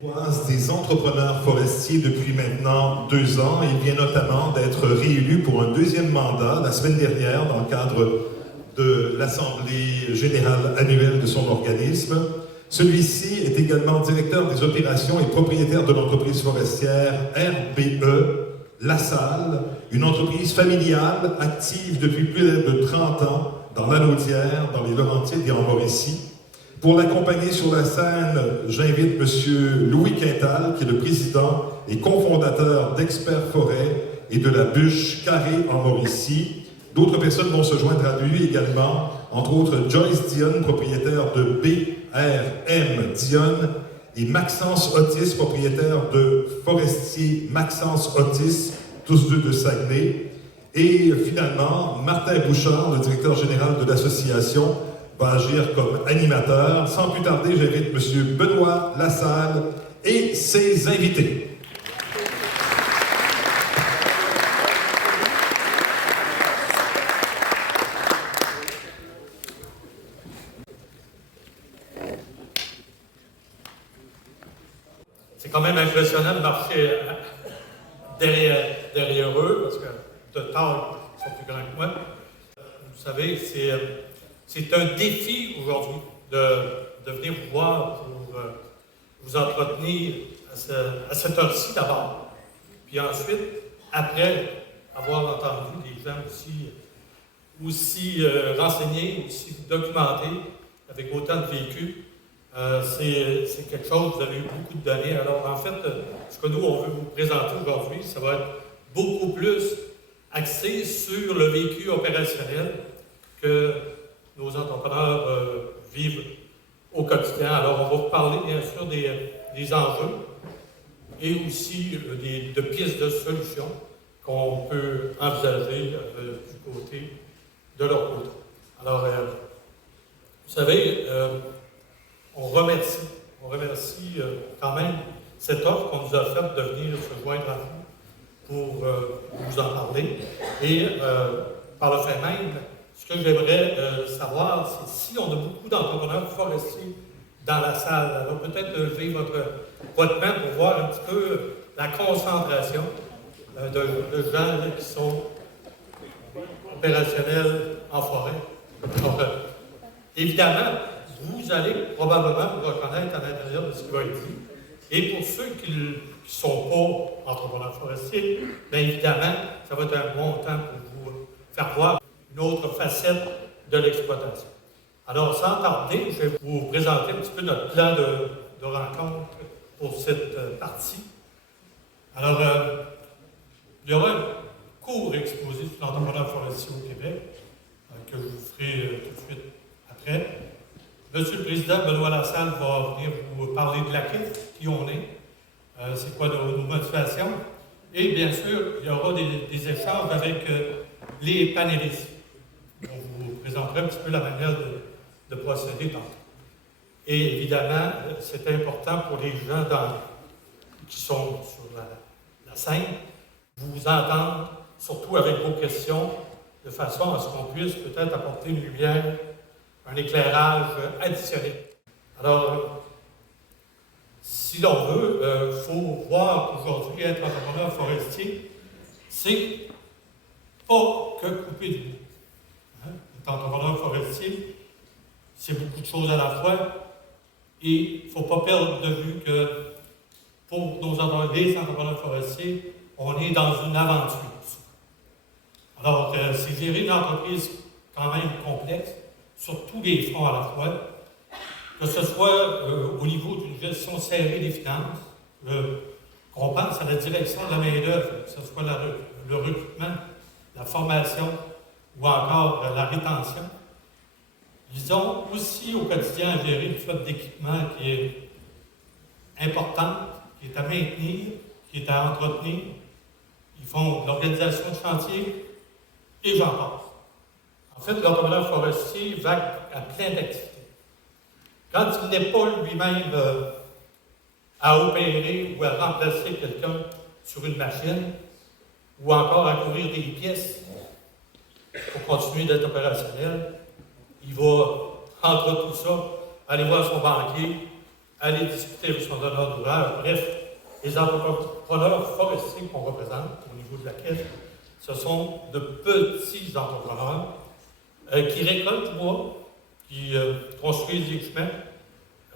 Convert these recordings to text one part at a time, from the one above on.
Des entrepreneurs forestiers depuis maintenant 2 ans. Il vient notamment d'être réélu pour un deuxième mandat la semaine dernière dans le cadre de l'Assemblée générale annuelle de son organisme. Celui-ci est également directeur des opérations et propriétaire de l'entreprise forestière RBE LaSalle, une entreprise familiale active depuis plus de 30 ans dans l'Anaudière, dans les Laurentides et en Mauricie. Pour l'accompagner sur la scène, j'invite M. Louis Quintal, qui est le président et cofondateur d'Experts Forêt et de la bûche Carré en Mauricie. D'autres personnes vont se joindre à lui également, entre autres Joyce Dionne, propriétaire de BRM Dionne, et Maxence Otis, propriétaire de Forestier Maxence Otis, tous deux de Saguenay. Et finalement, Martin Bouchard, le directeur général de l'association, va agir comme animateur. Sans plus tarder, j'invite M. Benoît LaSalle et ses invités. C'est quand même impressionnant de marcher derrière eux, parce que de taille, ils sont plus grands que moi. Vous savez, c'est un défi aujourd'hui de venir vous voir pour vous entretenir à cette heure-ci d'abord. Puis ensuite, après avoir entendu des gens aussi renseignés, aussi documentés, avec autant de vécus, c'est quelque chose, vous avez eu beaucoup de données. Alors en fait, ce que nous, on veut vous présenter aujourd'hui, ça va être beaucoup plus axé sur le vécu opérationnel que nos entrepreneurs vivent au quotidien. Alors, on va vous parler bien sûr des enjeux et aussi de pistes de solutions qu'on peut envisager du côté de leur côté. Alors, vous savez, on remercie quand même cette offre qu'on nous a faite de venir se joindre à vous pour vous en parler. Et par le fait même, ce que j'aimerais savoir, c'est si on a beaucoup d'entrepreneurs forestiers dans la salle. Alors peut-être lever votre main pour voir un petit peu la concentration de gens là, qui sont opérationnels en forêt. Donc, évidemment, vous allez probablement vous reconnaître à l'intérieur de ce qui va être dit. Et pour ceux qui ne sont pas entrepreneurs forestiers, bien évidemment, ça va être un bon temps pour vous faire voir une autre facette de l'exploitation. Alors, sans tarder, je vais vous présenter un petit peu notre plan de rencontre pour cette partie. Alors, il y aura un court exposé sur l'entrepreneur forestier au Québec, que je vous ferai tout de suite après. Monsieur le Président, Benoît LaSalle va venir vous parler de la crise, qui on est, c'est quoi nos motivations. Et bien sûr, il y aura des échanges avec les panélistes. On vous présenterai un petit peu la manière de procéder tantôt. Et évidemment, c'est important pour les gens qui sont sur la scène, vous entendre, surtout avec vos questions, de façon à ce qu'on puisse peut-être apporter une lumière, un éclairage additionnel. Alors, si l'on veut, il faut voir qu'aujourd'hui, être entrepreneur forestier, c'est pas que couper du bois. Être entrepreneur forestier, c'est beaucoup de choses à la fois. Et il ne faut pas perdre de vue que pour les entrepreneurs forestiers, on est dans une aventure. Alors, c'est gérer une entreprise quand même complexe, sur tous les fronts à la fois, que ce soit au niveau d'une gestion serrée des finances, qu'on pense à la direction de la main-d'œuvre, que ce soit le recrutement, la formation ou encore la rétention. Ils ont aussi au quotidien à gérer une flotte d'équipement qui est importante, qui est à maintenir, qui est à entretenir. Ils font de l'organisation de chantier et j'en passe. En fait, l'entrepreneur forestier va à plein d'activités. Quand il n'est pas lui-même à opérer ou à remplacer quelqu'un sur une machine, ou encore à couvrir des pièces pour continuer d'être opérationnel, il va, entre tout ça, aller voir son banquier aller discuter avec son donneur d'ouvrage. Bref, les entrepreneurs forestiers qu'on représente au niveau de la caisse, ce sont de petits entrepreneurs qui récoltent du bois, qui construisent des chemins,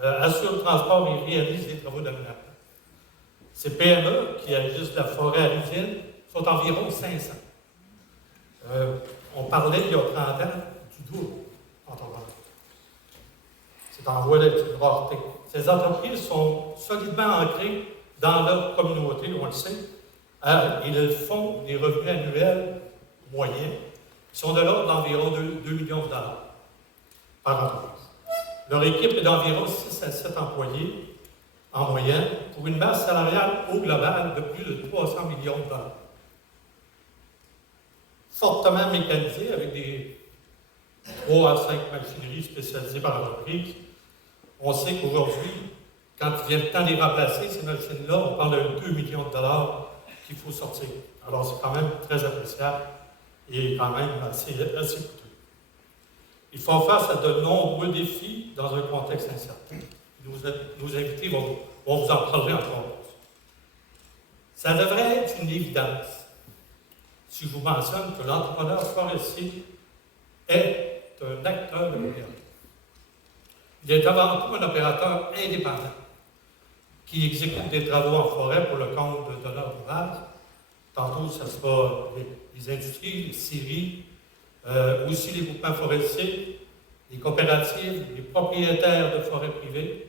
assurent le transport et réalisent des travaux d'aménagement. Ces PME qui agissent de la forêt à l'usine sont environ 500. On parlait il y a 30 ans du double entrepreneur. C'est en voie d'être rareté. Ces entreprises sont solidement ancrées dans leur communauté, on le sait. Ils font des revenus annuels moyens qui sont de l'ordre d'environ 2 millions de dollars par entreprise. Leur équipe est d'environ 6 à 7 employés en moyenne pour une masse salariale au global de plus de 300 millions de dollars. Fortement mécanisés avec des 3 à 5 machineries spécialisées par entreprise. On sait qu'aujourd'hui, quand il vient le temps de les remplacer, ces machines-là, on parle de 2 millions de dollars qu'il faut sortir. Alors, c'est quand même très appréciable et quand même assez coûteux. Ils font face à de nombreux défis dans un contexte incertain. Nos invités vont vous en parler encore plus. Ça devrait être une évidence si je vous mentionne que l'entrepreneur forestier est un acteur de l'opérateur. Il est avant tout un opérateur indépendant qui exécute des travaux en forêt pour le compte de donneurs d'ouvrage. Tantôt, ce sera les industries, les scieries, aussi les groupements forestiers, les coopératives, les propriétaires de forêts privées,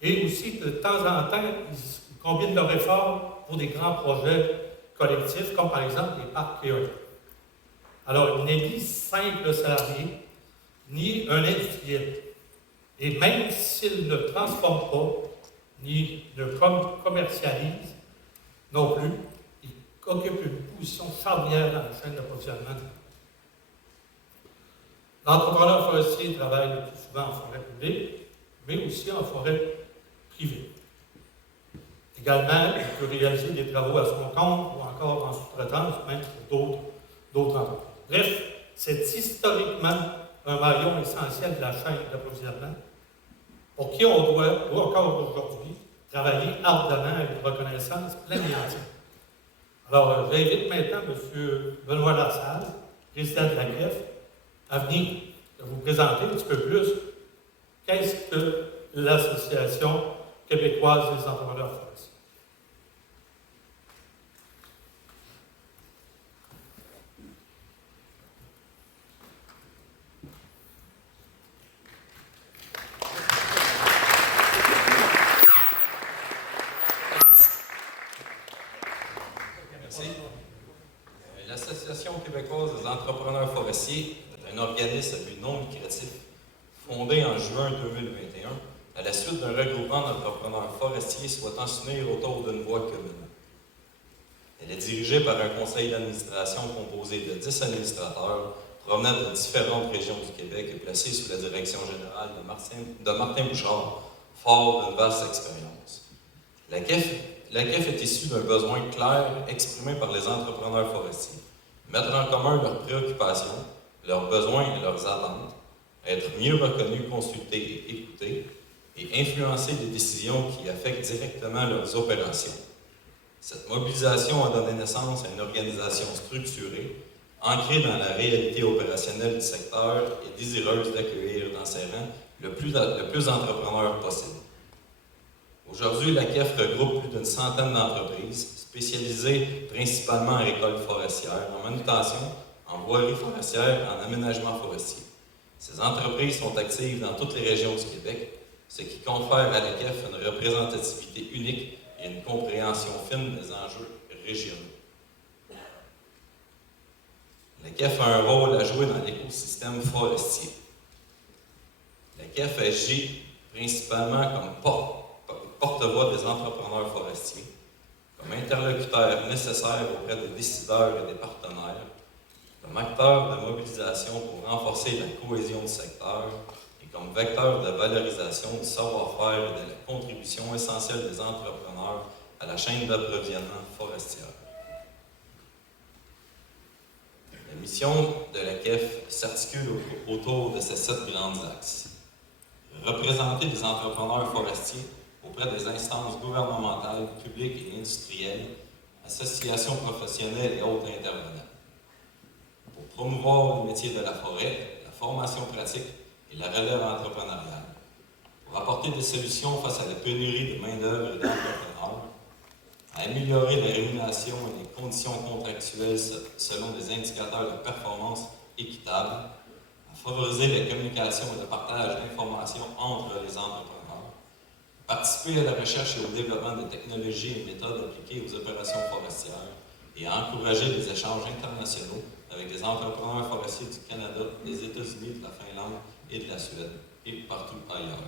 et aussi, de temps en temps, ils combinent leurs efforts pour des grands projets collectifs, comme par exemple les parcs éoliens. Alors, il n'est ni simple salarié, ni un industriel. Et même s'il ne transforme pas, ni ne commercialise non plus, il occupe une position charnière dans la chaîne d'approvisionnement. L'entrepreneur forestier travaille le plus souvent en forêt publique, mais aussi en forêt privée. Également, il peut réaliser des travaux à son compte ou encore en sous-traitance, même pour d'autres entreprises. Bref, c'est historiquement un maillon essentiel de la chaîne d'approvisionnement pour qui on doit, ou encore aujourd'hui, travailler ardemment avec une reconnaissance pleine et entière. Alors, j'invite maintenant M. Benoît Lassalle, président de la CREF, à venir vous présenter un petit peu plus qu'est-ce que l'Association québécoise des entrepreneurs forestiers. Merci. L'Association québécoise des entrepreneurs forestiers est un organisme à but non lucratif fondé en juin 2021 à la suite d'un regroupement d'entrepreneurs forestiers souhaitant s'unir autour d'une voie commune. Elle est dirigée par un conseil d'administration composé de 10 administrateurs provenant de différentes régions du Québec et placés sous la direction générale de Martin Bouchard, fort d'une vaste expérience. La CREF est issue d'un besoin clair exprimé par les entrepreneurs forestiers. Mettre en commun leurs préoccupations, leurs besoins et leurs attentes, être mieux reconnus, consultés et écoutés, et influencer les décisions qui affectent directement leurs opérations. Cette mobilisation a donné naissance à une organisation structurée, ancrée dans la réalité opérationnelle du secteur et désireuse d'accueillir dans ses rangs le plus d'entrepreneurs possible. Aujourd'hui, la CREF regroupe plus d'une centaine d'entreprises spécialisées principalement en récolte forestière, en manutention, en voirie forestière et en aménagement forestier. Ces entreprises sont actives dans toutes les régions du Québec, ce qui confère à la CREF une représentativité unique et une compréhension fine des enjeux régionaux. La CREF a un rôle à jouer dans l'écosystème forestier. La CREF agit principalement comme porte-voix des entrepreneurs forestiers, comme interlocuteur nécessaire auprès des décideurs et des partenaires, comme acteur de mobilisation pour renforcer la cohésion du secteur et comme vecteur de valorisation du savoir-faire et de la contribution essentielle des entrepreneurs à la chaîne d'approvisionnement forestière. La mission de la CREF s'articule autour de ces 7 grands axes. Représenter les entrepreneurs forestiers auprès des instances gouvernementales, publiques et industrielles, associations professionnelles et autres intervenants, pour promouvoir le métier de la forêt, la formation pratique et la relève entrepreneuriale, pour apporter des solutions face à la pénurie de main-d'œuvre et d'entrepreneurs, à améliorer la rémunération et les conditions contractuelles selon des indicateurs de performance équitables, à favoriser la communication et le partage d'informations entre les entrepreneurs, participer à la recherche et au développement de technologies et méthodes appliquées aux opérations forestières et à encourager les échanges internationaux avec des entrepreneurs forestiers du Canada, des États-Unis, de la Finlande et de la Suède, et partout ailleurs.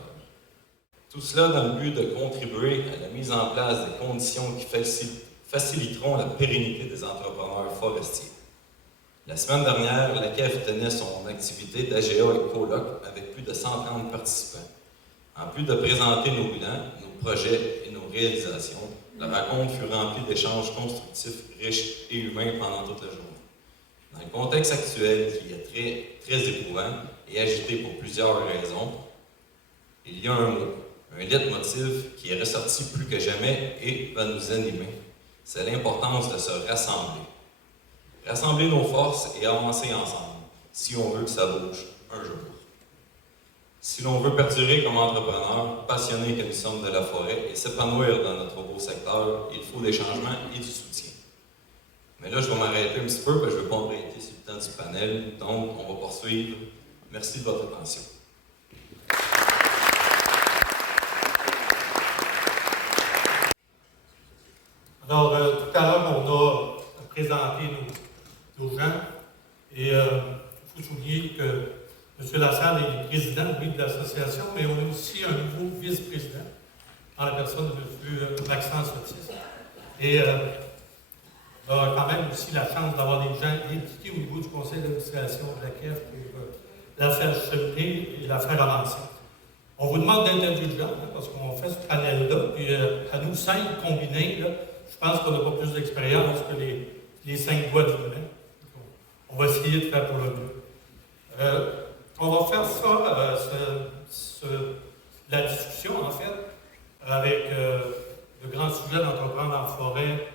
Tout cela dans le but de contribuer à la mise en place des conditions qui faciliteront la pérennité des entrepreneurs forestiers. La semaine dernière, la CAF tenait son activité d'AGA et Coloc avec plus de 130 participants. En plus de présenter nos bilans, nos projets et nos réalisations, la rencontre fut remplie d'échanges constructifs, riches et humains pendant toute la journée. Dans le contexte actuel, qui est très éprouvant et agité pour plusieurs raisons, il y a un mot, un leitmotiv qui est ressorti plus que jamais et va nous animer. C'est l'importance de se rassembler. Rassembler nos forces et avancer ensemble, si on veut que ça bouge un jour. Si l'on veut perdurer comme entrepreneur, passionnés que nous sommes de la forêt et s'épanouir dans notre beau secteur, il faut des changements et du soutien. Mais là, je vais m'arrêter un petit peu parce que je ne veux pas emprunter sur le temps du panel, donc on va poursuivre. Merci de votre attention. Alors, tout à l'heure, on a présenté nos gens et il faut souligner que M. Lassalle est président, oui, de l'association, mais on a aussi un nouveau vice-président dans la personne de M. Maxence Otis. Et on a quand même aussi la chance d'avoir des gens impliqués au niveau du conseil d'administration de la CAF pour la faire cheminer et la faire avancer. On vous demande d'être indulgent, parce qu'on fait ce panel-là, puis à nous 5 combinés, là, je pense qu'on n'a pas plus d'expérience que les 5 doigts du main. On va essayer de faire pour le mieux. On va faire ça, la discussion, en fait, avec le grand sujet d'entreprendre en forêt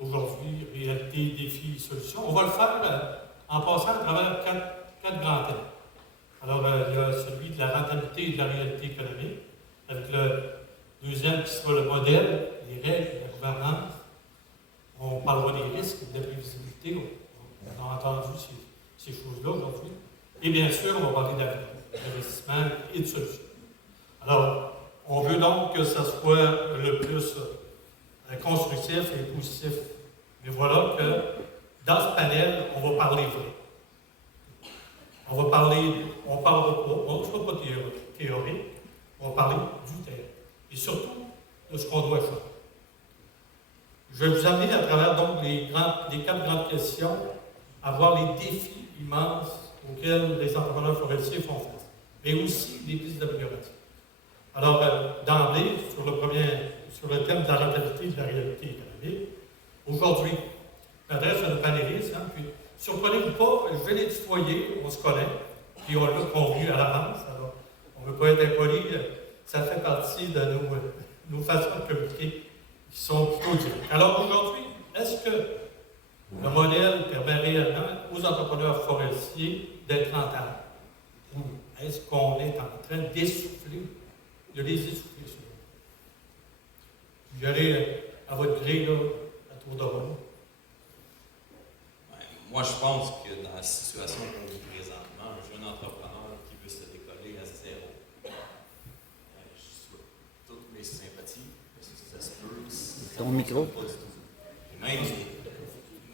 aujourd'hui, réalité, défis, solutions. On va le faire en passant à travers quatre grands thèmes. Alors, il y a celui de la rentabilité et de la réalité économique, avec le deuxième qui sera le modèle, les règles, la gouvernance. On parlera des risques et de la prévisibilité. On a entendu ces choses-là aujourd'hui. Et bien sûr, on va parler d'avenir, d'investissement et de solutions. Alors, on veut donc que ça soit le plus constructif et positif. Mais voilà que dans ce panel, on va parler vrai. On ne sera pas théorique, on va parler du terrain. Et surtout, de ce qu'on doit faire. Je vais vous amener à travers donc les 4 grandes questions à voir les défis immenses auxquels les entrepreneurs forestiers font face, mais aussi des pistes d'amélioration. Alors, d'emblée, sur le thème de la rentabilité et de la réalité économique, aujourd'hui, je m'adresse à nos panélistes, puis surprenez-vous pas, je vais les tutoyer, on se connaît, puis on l'a convenu à l'avance, alors on ne veut pas être impoli, ça fait partie de nos façons de communiquer qui sont plutôt directes. Alors aujourd'hui, est-ce que le modèle permet réellement aux entrepreneurs forestiers d'être rentables? Ou est-ce qu'on est en train d'essouffler, de les essouffler sur eux? Vous allez à votre gré, là, à tour de rôle. Moi, je pense que dans la situation qu'on vit présentement, un jeune entrepreneur qui veut se décoller à zéro, je souhaite toutes mes sympathies, parce que ça se peut. Ton micro.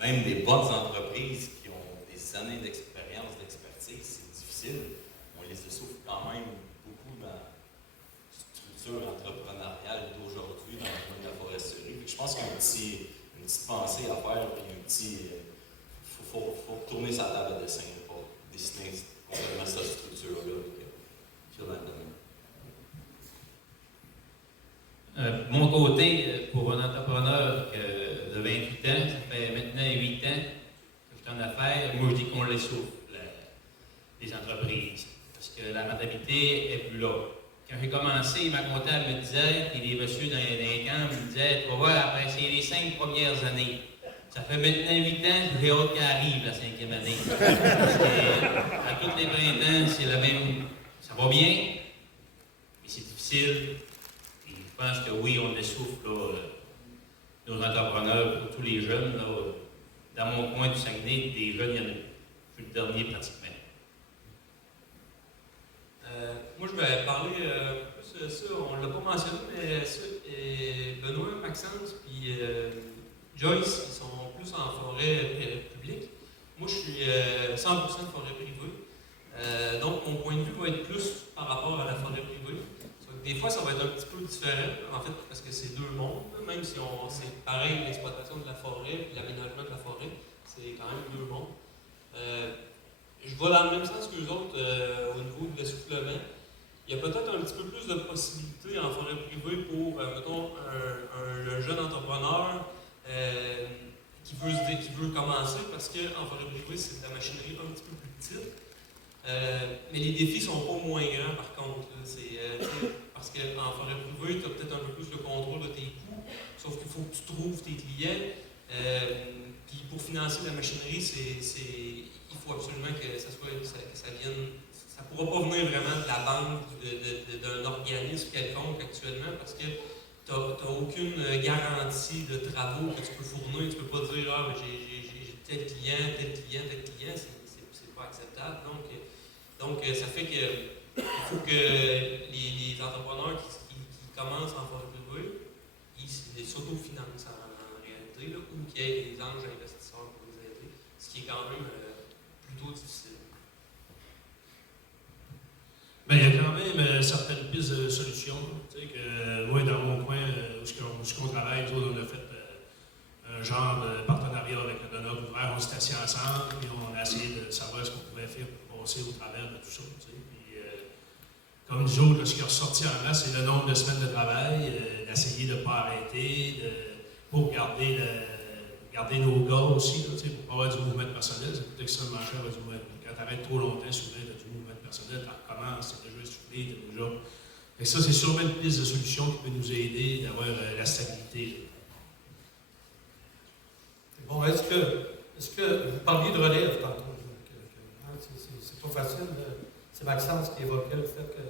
Même des bonnes entreprises qui ont des années d'expérience, d'expertise, c'est difficile. On les essouffle quand même beaucoup dans la structure entrepreneuriale d'aujourd'hui dans le monde de la foresterie. Je pense qu'il y a une petite pensée à faire, puis un petit. Faut retourner sa table de dessin pour dessiner complètement cette structure-là qui est dans le domaine. Mon côté, pour un entrepreneur de 28 ans, ça fait maintenant 8 ans que je suis en affaires, moi je dis qu'on les souffle, les entreprises. Parce que la rentabilité est plus là. quand j'ai commencé, ma comptable me disait, puis les messieurs dans les camps me disaient, tu vas voir, après, c'est les 5 premières années. Ça fait maintenant 8 ans que j'ai hâte qu'elle arrive, la 5e année. Parce que, à tous les printemps, c'est la même. Ça va bien, mais c'est difficile. Et je pense que oui, on essouffle, là, nos entrepreneurs, pour tous les jeunes. Là, dans mon coin du Saguenay, des jeunes, il y en a. Je suis le dernier pratiquement. Moi, je vais parler plus de ça, on ne l'a pas mentionné, mais ça, Benoît, Maxence, puis Joyce, ils sont plus en forêt publique. Moi, je suis 100% de forêt privée. Donc, mon point de vue va être plus par rapport à la forêt privée. Des fois, ça va être un petit peu différent, en fait, parce que c'est deux mondes, même si c'est pareil, l'exploitation de la forêt et l'aménagement de la forêt, c'est quand même deux mondes. Je vais dans le même sens que les autres au niveau de l'essoufflement. Il y a peut-être un petit peu plus de possibilités en forêt privée pour, mettons, un jeune entrepreneur qui veut commencer, parce qu'en forêt privée, c'est de la machinerie un petit peu plus petite. Mais les défis sont pas moins grands, par contre. Parce qu'en forêt privée, tu as peut-être un peu plus le contrôle de tes coûts, sauf qu'il faut que tu trouves tes clients. Puis pour financer la machinerie, il faut absolument que ça vienne. Ça ne pourra pas venir vraiment de la banque, d'un organisme quelconque actuellement, parce que tu n'as aucune garantie de travaux que tu peux fournir. Tu ne peux pas dire j'ai tel client, c'est pas acceptable. Donc ça fait que il faut que les entrepreneurs qui commencent en forêt privée, ils s'autofinancent en réalité, là, ou qu'il y ait des anges investisseurs pour les aider, ce qui est quand même plutôt difficile. Bien, il y a quand même certaines pistes de solutions. Tu sais, que moi, dans mon coin, où on travaille, nous autres, on a fait un genre de partenariat avec le donneur ouvert. On s'est assis ensemble, puis on a essayé de savoir ce qu'on pouvait faire pour passer au travers de tout ça. Tu sais. Puis, comme nous autres, ce qui est ressorti en masse, c'est le nombre de semaines de travail, d'essayer de ne pas arrêter, pour garder nos gars aussi, là, tu sais, pour pas avoir du mouvement de personnel. Ça coûte extrêmement cher avoir du mouvement. Quand tu arrêtes trop longtemps, souvent, tu as du mouvement de personnel, tu recommences, tu es déjà essoufflé, tu es déjà. Et ça, c'est sûrement une piste de solution qui peut nous aider d'avoir la stabilité. Bon, est-ce que vous parliez de relève tantôt? C'est pas facile. C'est Maxence qui évoquait le fait que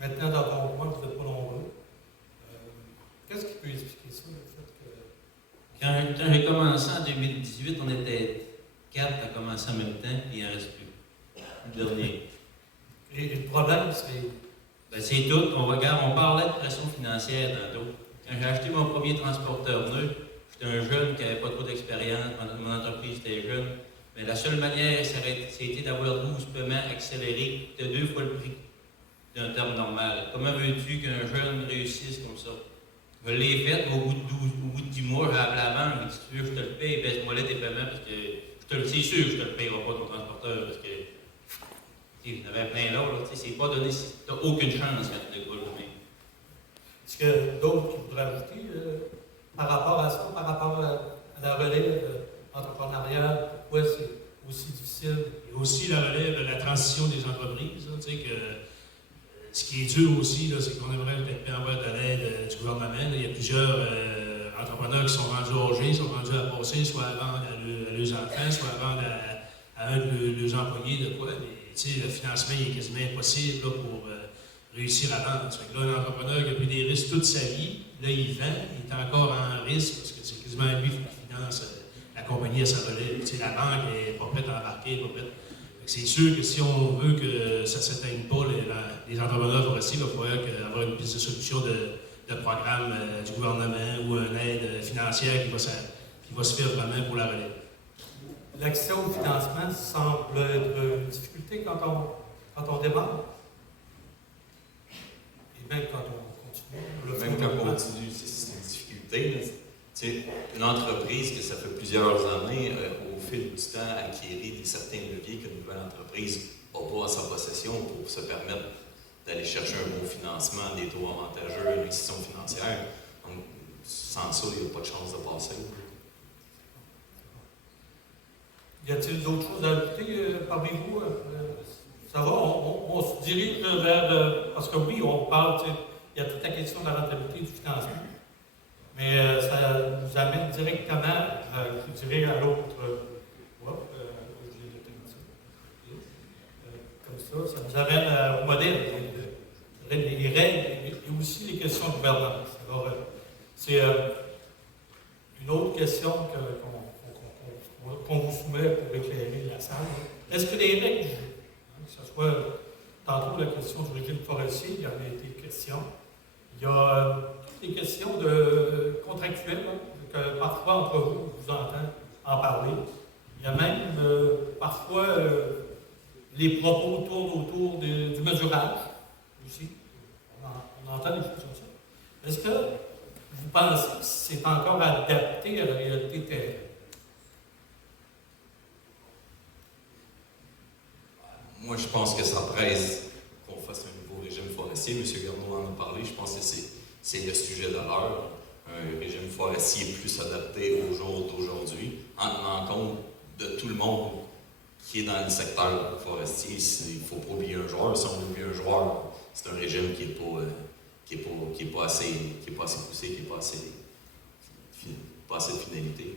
maintenant, dans ton coin, vous n'êtes pas nombreux. Qu'est-ce qui peut expliquer ça, le fait que. Quand j'ai commencé en 2018, on était 4 à commencer en même temps, puis il n'en reste plus. Le dernier. Et le problème, c'est. Ben, c'est tout. On parlait de pression financière tantôt. Quand j'ai acheté mon premier transporteur neuf, j'étais un jeune qui n'avait pas trop d'expérience, mon entreprise était jeune. Mais la seule manière, c'était d'avoir 12 paiements accélérés de 2 fois le prix d'un terme normal. Comment veux-tu qu'un jeune réussisse comme ça? Je l'ai fait, mais au bout de 10 mois, j'ai appelé la banque, si tu veux, je te le paye, baisse-moi là tes paiements, parce que c'est sûr que je ne te le payerai pas ton transporteur, parce que il y en avait plein d'autres, c'est pas donné, tu n'as aucune chance quand tu décolles le même. Est-ce que d'autres qui voudraient ajouter par rapport à ça, par rapport à la relève entrepreneuriale, pourquoi c'est aussi difficile? Et aussi la relève, la transition des entreprises. Là, tu sais, que ce qui est dur aussi, là, c'est qu'on aimerait peut-être avoir de l'aide du gouvernement. Là. Il y a plusieurs entrepreneurs qui sont rendus âgés, sont rendus à passer, soit à vendre à leurs enfants, soit à vendre à un de leurs employés, de quoi. Mais, tu sais, le financement il est quasiment impossible là, pour réussir à vendre. Ça fait que là, un entrepreneur qui a pris des risques toute sa vie, là, il vend, il est encore en risque parce que c'est quasiment lui qui finance la compagnie à sa relève. Tu sais, la banque n'est pas prête à embarquer, pas prête. C'est sûr que si on veut que ça ne s'éteigne pas, les entrepreneurs forestiers, il va falloir avoir une piste de solution de programme du gouvernement ou une aide financière qui va se faire vraiment pour la relève. L'accès au financement semble être une difficulté quand on démarre. Et même quand on continue. Même quand on continue, c'est une difficulté. Une entreprise que ça fait plusieurs années, au fil du temps, acquérir certains leviers qu'une nouvelle entreprise n'a pas à sa possession pour se permettre d'aller chercher un bon financement, des taux avantageux, une institution financière. Donc, sans ça, il n'y a pas de chance de passer. Y a-t-il d'autres choses à ajouter parmi vous? Ça va, on se dirige vers, parce que oui, on parle, il y a toute la question de la rentabilité du financement, mais ça nous amène directement, je dirais, à l'autre. Comme ça nous amène au modèle, les règles et aussi les questions de gouvernance. Alors, c'est une autre question qu'on vous soumet pour éclairer la salle. Est-ce que les règles du jeu, que ce soit tantôt la question du régime forestier, il y en a été question, il y a toutes les questions contractuelles, que parfois entre vous, vous entendez en parler. Il y a même parfois les propos tournent autour du mesurage aussi. On entend des choses comme ça. Est-ce que vous pensez que c'est encore adapté à la réalité terrain? Moi, je pense que ça presse qu'on fasse un nouveau régime forestier. M. Garneau en a parlé. Je pense que c'est le sujet de l'heure. Un régime forestier plus adapté au jour d'aujourd'hui, en tenant compte de tout le monde qui est dans le secteur forestier. Il ne faut pas oublier un joueur. Si on oublie un joueur, c'est un régime qui n'est pas assez poussé, qui n'est pas assez de finalité.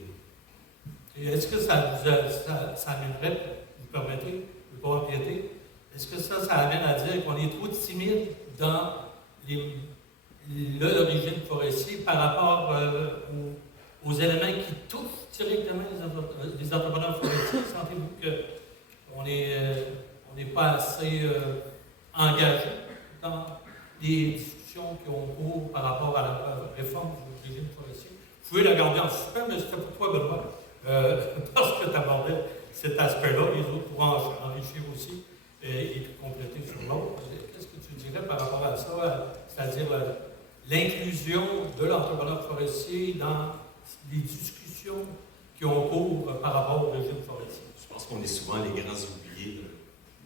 Et est-ce que ça amènerait, vous permettez, je ne veux pas empiéter, est-ce que ça amène à dire qu'on est trop timide dans le régime forestier par rapport aux éléments qui touchent directement les entrepreneurs forestiers? Sentez-vous qu'on n'est pas assez engagé dans les discussions qui ont cours par rapport à la réforme du régime forestier? Vous pouvez la garder en suspens, mais c'était pour toi, Benoît, parce que tu abordais cet aspect-là. Les autres pourront enrichir aussi et compléter sur l'autre. Qu'est-ce que tu dirais par rapport à ça, c'est-à-dire l'inclusion de l'entrepreneur forestier dans les discussions qui ont cours par rapport au régime forestier? Je pense qu'on est souvent les grands oubliés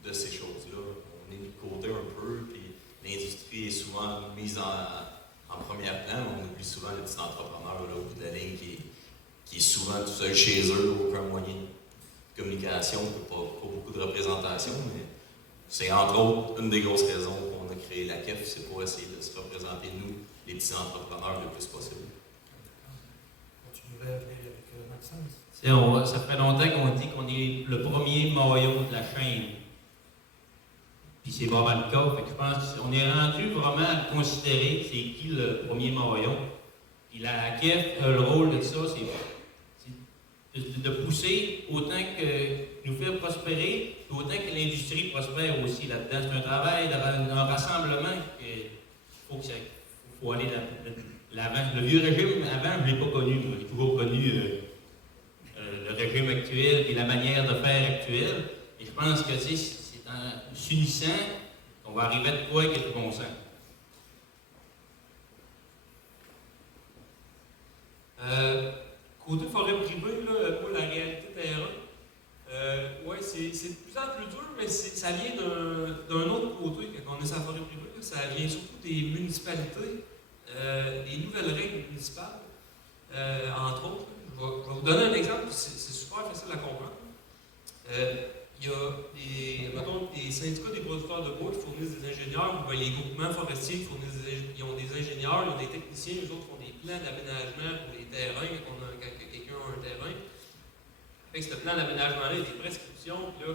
de ces choses-là. On est mis de côté un peu, puis l'industrie est souvent mise en première plan. On oublie souvent le petit entrepreneur là, au bout de la ligne qui est souvent tout seul chez eux, aucun moyen de communication, pas beaucoup de représentation, mais c'est entre autres une des grosses raisons qu'on a créé la CEF, c'est pour essayer de se représenter, nous, les petits entrepreneurs, le plus possible. Tu voudrais avec Maxence? Ça fait longtemps qu'on dit qu'on est le premier maillon de la chaîne. Puis c'est vraiment le cas. Fait que je pense qu'on est rendu vraiment à considérer c'est qui le premier maillon. Puis la CEF, le rôle de ça, c'est de pousser autant que nous faire prospérer, autant que l'industrie prospère aussi là-dedans. C'est un travail, un rassemblement qu'il faut aller l'avant. Le vieux régime, avant, je ne l'ai pas connu. Moi. J'ai toujours connu le régime actuel et la manière de faire actuelle. Et je pense que c'est en s'unissant qu'on va arriver à quoi qui est de bon sens. Côté forêt privée, là, pour la réalité terrain, ouais, c'est de plus en plus dur, mais ça vient d'un autre côté. Quand on est sur la forêt privée, là, ça vient surtout des municipalités, des nouvelles règles municipales, entre autres. Je vais vous donner un exemple, c'est super facile à comprendre. Il y a des syndicats des producteurs de bois qui fournissent des ingénieurs, les groupements forestiers qui ils ont des ingénieurs, ils ont des techniciens, les autres font des plans d'aménagement pour les terrains quand quelqu'un a un terrain. Fait que ce plan d'aménagement-là, il y a des prescriptions, puis là,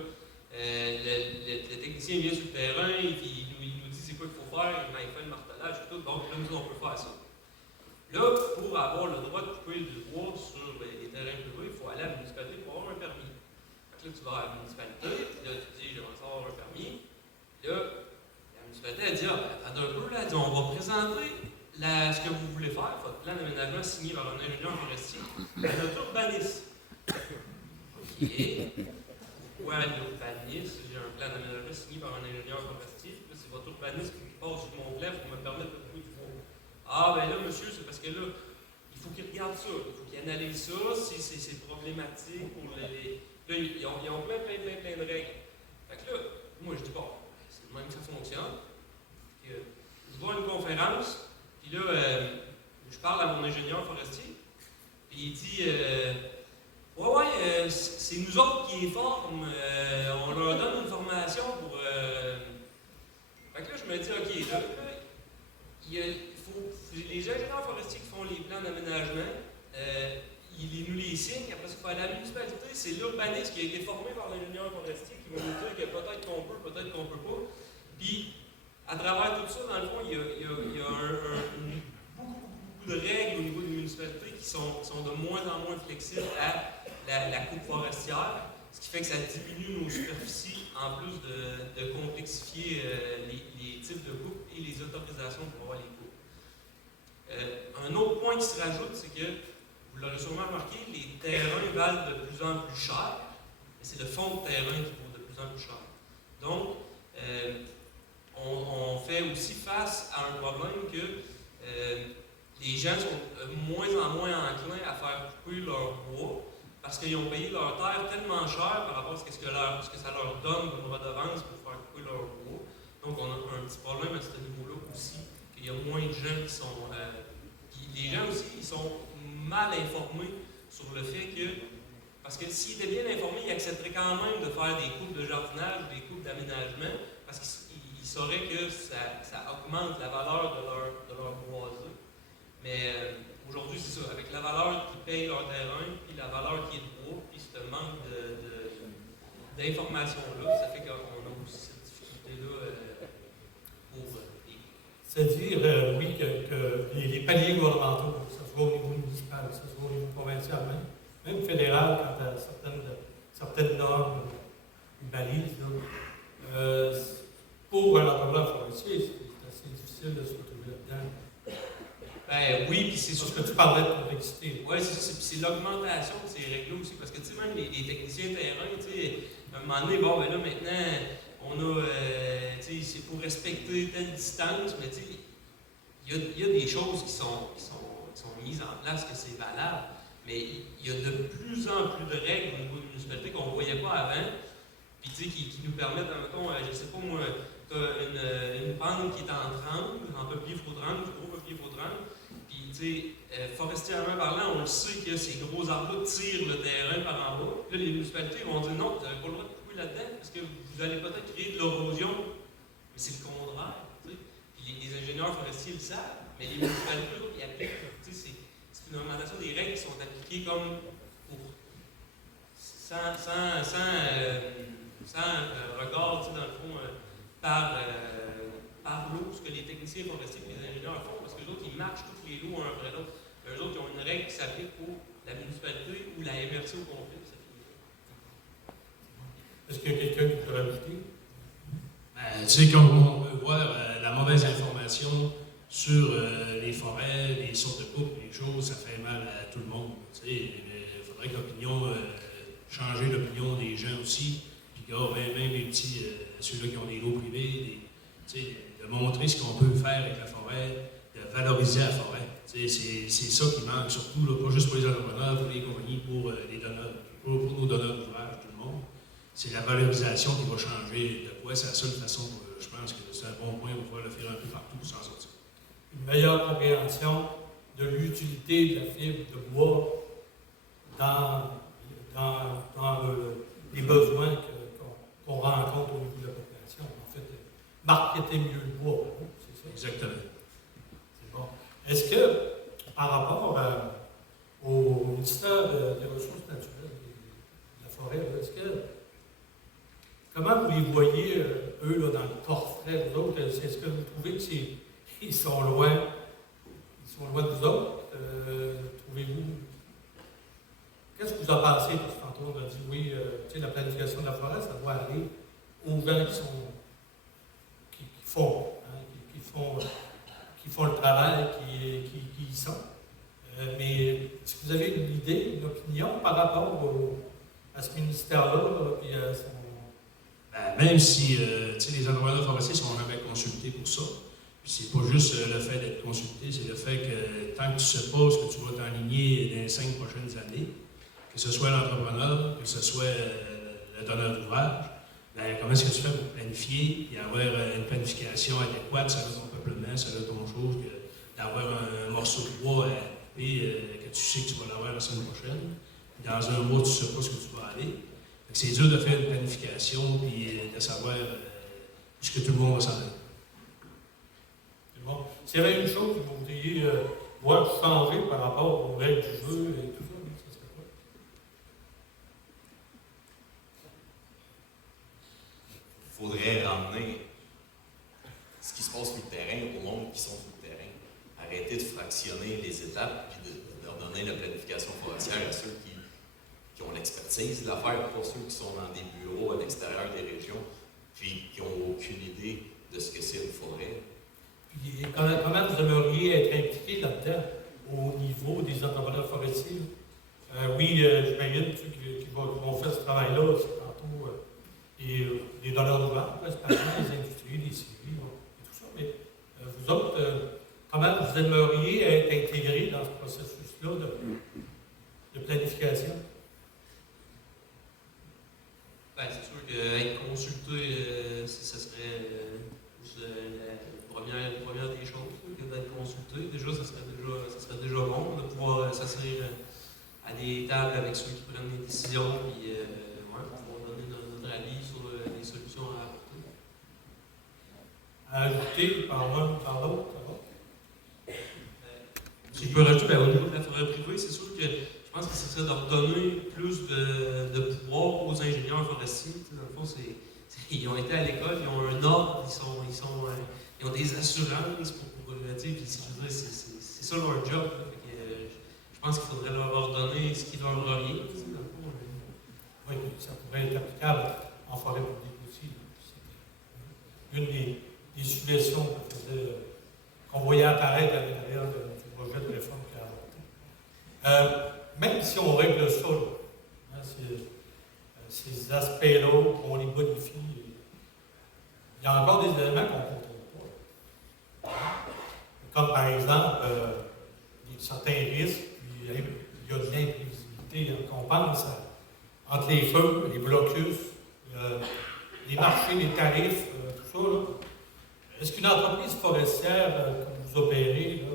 le technicien vient sur le terrain, il nous dit c'est quoi qu'il faut faire, il fait le martelage et tout, donc là, nous, on peut faire ça. Là, pour avoir le droit de couper du bois sur les terrains privés, il faut aller à la municipalité pour avoir un permis. Là, tu vas à la municipalité, là, tu dis, j'aimerais savoir un permis. Là, la municipalité, elle dit, attends un peu, là, elle dit, on va présenter ce que vous voulez faire, votre plan d'aménagement signé par un ingénieur forestier, à notre urbaniste. OK. Ouais, l'urbaniste, j'ai un plan d'aménagement signé par un ingénieur forestier, là, c'est votre urbaniste qui passe sur mon plan pour me permettre de couper du bois. Ah, ben là, monsieur, c'est parce que là, il faut qu'il regarde ça, il faut qu'il analyse ça, si c'est problématique pour les. Là, ils ont plein de règles. Fait que là, moi, je dis, bon, c'est le même que ça fonctionne. Puis, je vois une conférence, puis là, je parle à mon ingénieur forestier, puis il dit, c'est nous autres qui les forment, on leur donne une formation pour là. Les ingénieurs forestiers qui font les plans d'aménagement, ils nous les signent. Après, il faut aller à la municipalité. C'est l'urbaniste qui a été formé par l'ingénieur forestier qui va nous dire que peut-être qu'on peut, peut-être qu'on ne peut pas. Puis, à travers tout ça, dans le fond, il y a beaucoup de règles au niveau des municipalités qui sont de moins en moins flexibles à la coupe forestière, ce qui fait que ça diminue nos superficies, en plus de complexifier les types de coupes et les autorisations pour avoir les coupes. Un autre point qui se rajoute, c'est que, vous l'aurez sûrement remarqué, les terrains valent de plus en plus cher, et c'est le fond de terrain qui vaut de plus en plus cher. Donc, on fait aussi face à un problème que les gens sont de moins en moins enclins à faire couper leur bois parce qu'ils ont payé leur terre tellement cher par rapport à ce que ça leur donne comme redevance pour faire couper leur bois. Donc, on a un petit problème à ce niveau-là aussi, qu'il y a moins de gens qui sont... les gens aussi, ils sont mal informés sur le fait que... Parce que s'ils étaient bien informés, ils accepteraient quand même de faire des coupes de jardinage, des coupes d'aménagement, parce qu'ils sauraient que ça augmente la valeur de leur boisé. Mais aujourd'hui, c'est ça, avec la valeur qu'ils payent leur terrain, puis la valeur qui est de bois, puis ce manque d'informations-là, ça fait qu'on a aussi cette difficulté-là pour C'est-à-dire, oui, que les paliers gouvernementaux, que ce soit au niveau municipal, que ce soit au niveau provincial, même fédéral, quand il y a certaines normes, une balise, pour un entrepreneur forestier, c'est assez difficile de se retrouver là-dedans. Ben oui, puis c'est Parce sûr que tu parlais de complexité. Oui, c'est ça, c'est l'augmentation de ces règles aussi, parce que tu sais, même les techniciens terrain, tu sais, à un moment donné, bon, ben là, maintenant, on a, tu sais, c'est pour respecter telle distance, mais tu sais, il y a des choses qui sont mises en place que c'est valable, mais il y a de plus en plus de règles au niveau de la municipalité qu'on ne voyait pas avant, puis tu sais, qui nous permettent, mettons, je sais pas moi, tu as une pente qui est en triangle, en peuplier faux-triangle, gros peuplier faux-triangle, puis tu sais, forestièrement parlant, on le sait que ces gros arbres-là tirent le terrain par en bas. Là, les municipalités vont dire non, vous n'avez pas le droit de couper là-dedans, parce que vous allez peut-être créer de l'érosion, mais c'est le contraire. Tu sais. Puis les ingénieurs forestiers le savent, mais les municipalités, ils appliquent. Tu sais, c'est une augmentation des règles qui sont appliquées comme pour sans regard, tu sais, dans le fond, par l'eau, ce que les techniciens forestiers et les ingénieurs font, parce que les autres, ils marchent tous les lots un après l'autre. Eux autres, ils ont une règle qui s'applique pour la municipalité ou la MRC au complet. Est-ce qu'il y a quelqu'un qui peut rajouter? Tu sais, comme on peut voir, la mauvaise information sur les forêts, les sortes de coupes, les choses, ça fait mal à tout le monde. Tu sais, il faudrait que l'opinion, changer l'opinion des gens aussi, puis même les petits, ceux-là qui ont des lots privés, tu sais, de montrer ce qu'on peut faire avec la forêt, de valoriser la forêt. Tu sais, c'est ça qui manque, surtout, là, pas juste pour les entrepreneurs, pour les compagnies, pour les donneurs, pour nos donneurs d'ouvrage, tout le monde. C'est la valorisation qui va changer de quoi. C'est la seule façon, je pense que c'est un bon point pour pouvoir le faire un peu partout pour s'en sortir. Une meilleure compréhension de l'utilité de la fibre de bois dans les besoins qu'on rencontre au niveau de la population. En fait, marketer mieux le bois, c'est ça? Exactement. C'est bon. Est-ce que, par rapport au ministère des Ressources naturelles et de la forêt, comment vous les voyez, eux, là, dans le portrait, vous autres? Est-ce que vous trouvez qu'ils sont loin de vous autres? Trouvez-vous... Qu'est-ce que vous en pensez? Parce que tantôt, on a dit, oui, la planification de la forêt, ça doit aller aux gens qui font le travail, qui y sont. Mais est-ce que vous avez une idée, une opinion par rapport à ce ministère-là et à son... Même si les entrepreneurs forestiers ne sont jamais consultés pour ça, puis c'est pas juste le fait d'être consulté, c'est le fait que tant que tu ne sais pas ce que tu vas t'enligner dans les 5 prochaines années, que ce soit l'entrepreneur, que ce soit le donneur d'ouvrage, comment est-ce que tu fais pour planifier et avoir une planification adéquate selon ton peuplement, selon ton chose, d'avoir un morceau de bois à couper, que tu sais que tu vas l'avoir la semaine prochaine. Puis dans un mois, tu ne sais pas ce que tu vas aller. C'est dur de faire une planification et de savoir où est-ce que tout le monde va s'en aller. s'il y avait une chose que vous voudriez voir changer par rapport aux règles du jeu et tout ça, ça serait quoi? Il faudrait ramener ce qui se passe sur le terrain au monde qui sont sur le terrain. Arrêter de fractionner les étapes et de leur donner la planification forestière à ceux qui ont l'expertise de l'affaire, pas ceux qui sont dans des bureaux à l'extérieur des régions, puis qui n'ont aucune idée de ce que c'est une forêt. Puis comment vous aimeriez être impliqué là-dedans au niveau des entrepreneurs forestiers? Oui, j'imagine ceux qui vont faire ce travail-là, c'est tantôt les donneurs d'ouvrage, principalement les industries, les civils et tout ça. Mais vous autres, comment vous aimeriez être intégrés dans ce processus-là de planification? Ben, c'est sûr qu'être consulté, ce serait la première des choses, que d'être consulté. Déjà, ça serait déjà bon de pouvoir s'asseoir à des tables avec ceux qui prennent les décisions, puis pouvoir donner notre avis sur les solutions à apporter. À ajouter par l'un ou par l'autre, ça va? Si je peux rajouter, au niveau de la forêt privée, c'est sûr que je pense que ce serait de redonner plus de pouvoir aux ingénieurs forestiers. Dans le fond, ils ont été à l'école, ils ont un ordre, ils ont des assurances pour puis c'est ça leur job. Je pense qu'il faudrait leur redonner ce qui leur revient. Dans le fond, oui, ça pourrait être applicable en forêt publique aussi. C'était une des suggestions qu'on voyait apparaître à l'intérieur du projet de réforme qui a adopté. Même si on règle ça, là, ces aspects-là, on les bonifie, il y a encore des éléments qu'on ne contrôle pas. Comme par exemple, certains risques, puis il y a de l'imprévisibilité. On pense entre les feux, les blocus, les marchés, les tarifs, tout ça. Là. Est-ce qu'une entreprise forestière, comme vous opérez, là,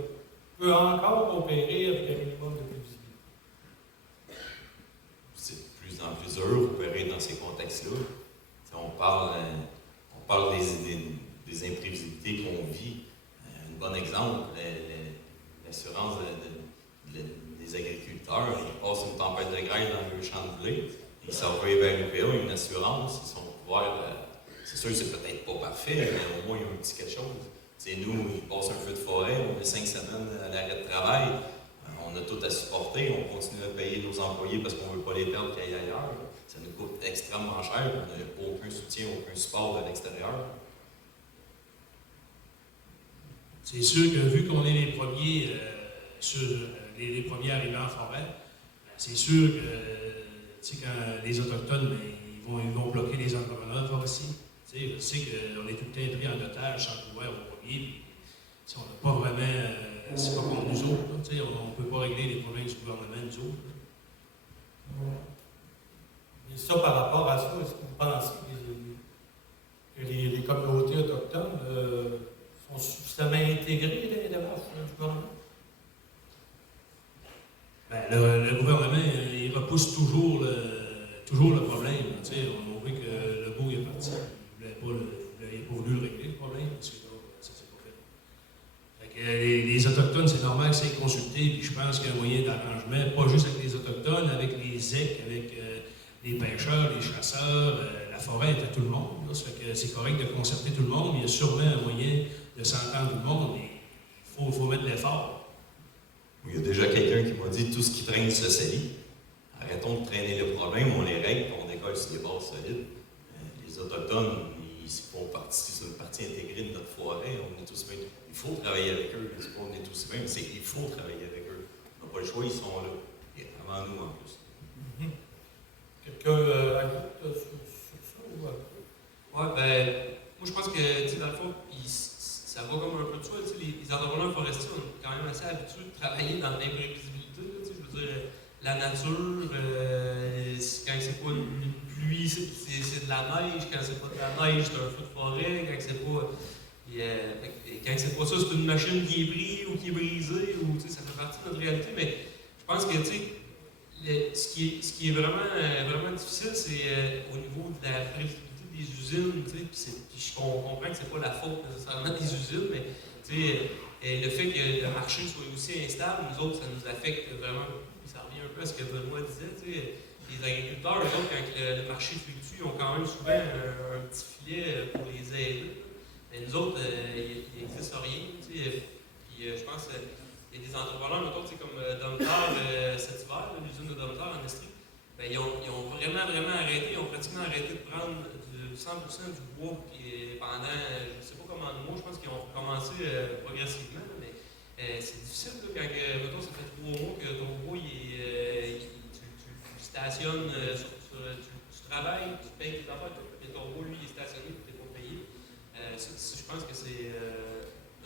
peut encore opérer avec un minimum de prévisibilité? C'est de plus en plus dur d'opérer dans ces contextes-là. On parle des imprévisibilités qu'on vit. Un bon exemple, l'assurance des agriculteurs. Ils passent une tempête de grêle dans le champ de blé. Ils s'en vont vers l'UPA, une assurance. Ils sont couverts. C'est sûr que c'est peut-être pas parfait, mais au moins il y a un petit quelque chose. T'sais, nous, ils passent un feu de forêt, on est 5 semaines à l'arrêt de travail. On a tout à supporter, on continue à payer nos employés parce qu'on ne veut pas les perdre qu'ils aillent ailleurs. Ça nous coûte extrêmement cher, on n'a aucun soutien, aucun support de l'extérieur. C'est sûr que vu qu'on est les premiers les premiers arrivés en forêt, c'est sûr que quand les Autochtones, ils vont bloquer les entrepreneurs forestiers. Je sais qu'on est tout le temps pris en otage sans pouvoir au premier. On n'a pas vraiment. C'est pas comme nous autres. On ne peut pas régler les problèmes du gouvernement, nous autres. Et ça, par rapport à ça, est-ce que vous pensez que les communautés autochtones sont suffisamment intégrées dans les démarches du gouvernement? Ben, le gouvernement, il repousse toujours le problème. On voit que le beau est parti. Il n'a pas voulu régler le problème parce que ça ne s'est pas fait. Les Autochtones, c'est normal que ça ait consulté, puis je pense qu'il y a un moyen d'arrangement, pas juste avec les Autochtones, avec les ZEC, avec les pêcheurs, les chasseurs, la forêt est à tout le monde. Là, ça fait que c'est correct de concerter tout le monde, il y a sûrement un moyen de s'entendre tout le monde, mais il faut mettre l'effort. Il y a déjà quelqu'un qui m'a dit tout ce qui traîne se salit. Arrêtons de traîner le problème, on les règle, on décolle sur des bases solides. Les Autochtones, ils font partie, c'est une partie intégrée de notre forêt. On est tous bien. Il faut travailler avec eux. C'est pas on est tous bien, mais c'est qu'il faut travailler avec eux. On n'a pas le choix, ils sont là. Et avant nous en plus. Quelqu'un ajoute sur ça ou ouais, ben, moi je pense que dans le fond, ça va comme un peu de ça. Les entrepreneurs forestiers sont quand même assez habitués de travailler dans l'imprévisibilité. Je veux dire, la nature, quand c'est pas une pluie, c'est de la neige. Quand c'est pas de la neige, c'est un feu de forêt. Quand c'est pas ça, c'est une machine qui est prise ou qui est brisée. Ça fait partie de notre réalité. Mais je pense que ce qui est vraiment difficile, c'est au niveau de la prévisibilité des usines, tu sais, puis je comprends que c'est pas la faute nécessairement des usines, mais tu sais, le fait que le marché soit aussi instable, nous autres, ça nous affecte vraiment. Ça revient un peu à ce que Benoît disait, tu sais, les agriculteurs, eux autres, quand le marché fluctue, ils ont quand même souvent un petit filet pour les aider. Mais nous autres, il n'existe rien, tu sais, puis je pense qu'il y a des entrepreneurs, mettons, tu sais, comme Domtar cet hiver, l'usine de Domtar en Estrie. Ben, ils ont vraiment arrêté, ils ont pratiquement arrêté de prendre 100% du bois pendant, je ne sais pas comment de mois, je pense qu'ils ont recommencé progressivement, mais c'est difficile là, quand, mettons, ça fait 3 mois que ton bois, tu stationnes, tu travailles, tu payes tes affaires, et ton bois, lui, il est stationné, tu n'es pas payé. Je pense que c'est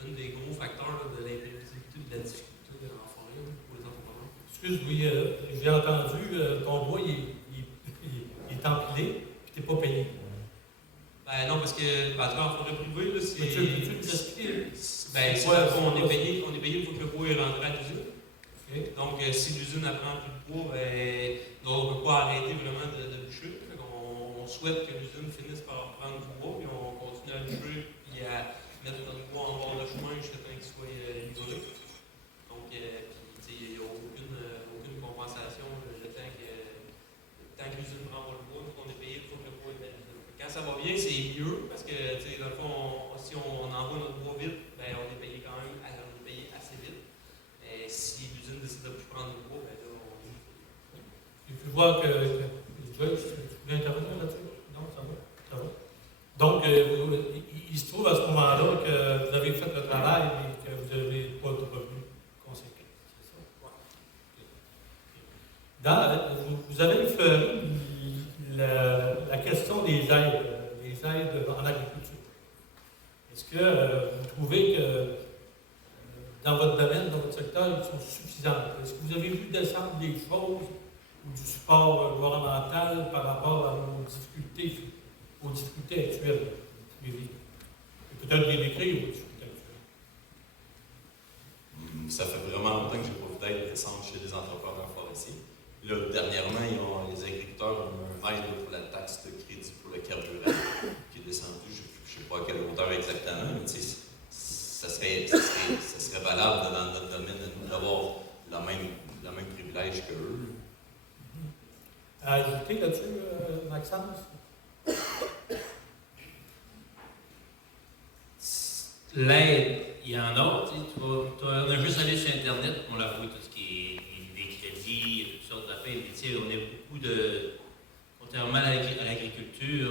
un des gros facteurs là, de l'imprévisibilité et de la difficulté en forêt pour les entrepreneurs. Excuse, oui, j'ai entendu, ton bois, il est empilé, puis tu n'es pas payé. Ben non, parce que, en tout cas, en forêt privée, là, c'est. Peux-tu l'expliquer? Ben, c'est Ouais, on est payé une fois que le bois est rentré à l'usine. Okay. Donc, si l'usine apprend plus de bois, ben, on ne peut pas arrêter vraiment de bûcher. On souhaite que l'usine finisse par prendre du bois, puis on continue à bûcher, puis à mettre notre bois en bord de chemin jusqu'à temps qu'il soit livré. Donc, il n'y a aucune compensation le temps que l'usine prend pas le bois, on est payé pour que le bois est livré. Quand ça va bien, c'est mieux, parce que, dans le fond, si on envoie notre bois vite, ben, on est payé quand même assez vite. Mais si l'usine décide de ne plus prendre le bois, ben là, on est. Et puis voir que Joyce, tu voulais intervenir là-dessus? Non, ça va? Donc, il se trouve à ce moment-là que vous avez fait le travail et que vous n'avez pas de revenus conséquents. C'est ça? Vous avez effleuré la question des aides en agriculture. Est-ce que vous trouvez que dans votre domaine, dans votre secteur, ils sont suffisantes? Est-ce que vous avez vu descendre des choses ou du support gouvernemental par rapport à vos difficultés actuelles? Et peut-être les décrire vos difficultés actuelles. Ça fait vraiment longtemps que j'ai pas vu d'aide récente chez les entrepreneurs forestiers. Là, dernièrement, les agriculteurs ont un aide pour la taxe de crédit pour le carburant qui est descendu, je ne sais pas à quelle hauteur exactement, mais ça serait valable dans notre domaine de nous d'avoir le même privilège qu'eux. À ajouter là-dessus, Maxence? L'aide, il y en a. On a juste allé sur Internet, on l'a vu tout ce qui est des crédits, toutes sortes d'affaires. Mais on a beaucoup de. Contrairement à l'agriculture,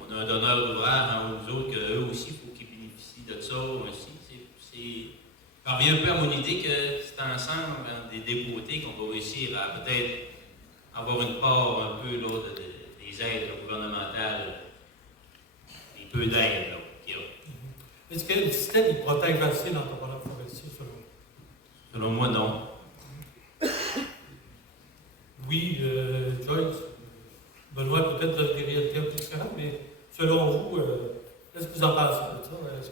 on a un donneur d'ouvrage aux autres qu'eux aussi, il faut qu'ils bénéficient de ça aussi. Ça revient un peu à mon idée que c'est ensemble, des côtés, qu'on va réussir à peut-être avoir une part un peu là, des aides gouvernementales, des peu d'aides qu'il y a. Est-ce que le système il protège assez l'entrepreneur forestier, selon vous? Selon moi, non. Oui, Joyce, Benoît, peut-être vous avez des réalités un peu différentes, mais selon vous, qu'est-ce que vous en pensez de ça? Est-ce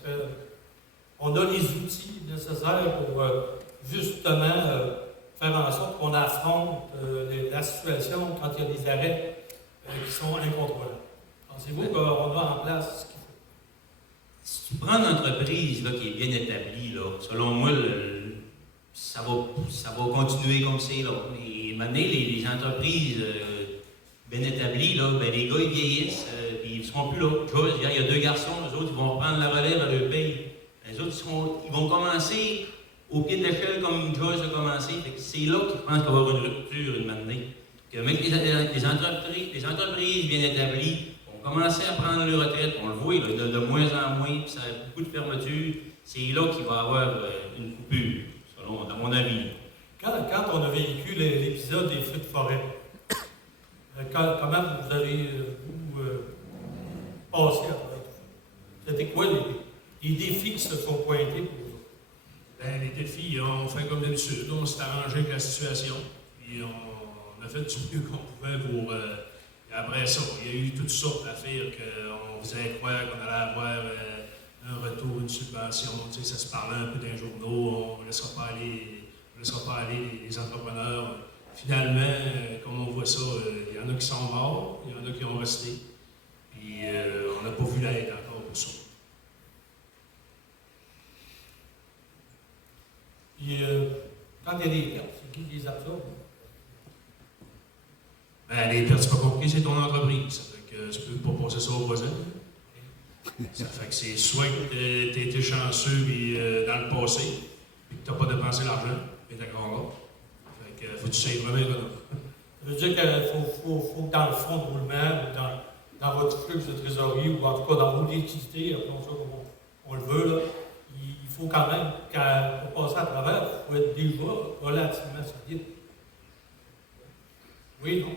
qu'on a les outils nécessaires pour justement faire en sorte qu'on affronte la situation quand il y a des arrêts qui sont incontrôlables? Pensez-vous qu'on a en place ce qu'il faut? Si tu prends une entreprise là, qui est bien établie, là, selon moi, ça va continuer comme c'est. Mais maintenant, les entreprises bien établies, là, ben, les gars, ils vieillissent, puis ils ne seront plus là. Il y a 2 garçons, eux autres, ils vont reprendre la relève à leur pays. Les autres, ils vont commencer au pied de l'échelle comme Joyce a commencé. C'est là que je pense qu'il va y avoir une rupture, une année. Que même les entreprises bien établies vont commencer à prendre leur retraite. On le voit, là, de moins en moins, puis ça a beaucoup de fermeture. C'est là qu'il va y avoir une coupure, selon, à mon avis. Quand on a vécu l'épisode des feux de forêt, comment vous avez passé à travers tout ça? C'était quoi les défis qui se sont pointés pour vous? Ben, les défis, on fait comme d'habitude. On s'est arrangé avec la situation. Puis on a fait du mieux qu'on pouvait pour. Après ça, il y a eu toutes sortes d'affaires qu'on faisait croire qu'on allait avoir un retour, une subvention. Tu sais, ça se parlait un peu dans les journaux. On ne laissera pas aller les entrepreneurs. Finalement, comme on voit ça, il y en a qui sont morts, il y en a qui ont resté. Puis on n'a pas vu l'aide encore pour ça. Puis, quand il y a des pertes, c'est qui les absorbe? Ben, les pertes, c'est pas compliqué, c'est ton entreprise. Ça fait que tu peux pas passer ça au voisin. Ça fait que c'est soit que tu as été chanceux puis, dans le passé, puis que tu n'as pas dépensé l'argent, et t'es encore là. Fait que faut que tu sais vraiment économe. Ça veut dire qu'il faut que dans le fonds de roulement, ou dans votre flux de trésorerie, ou en tout cas dans vos liquidités, appelons ça comme on le veut, là, il faut quand même, pour passer à travers, il faut être déjà relativement solide. Oui, non?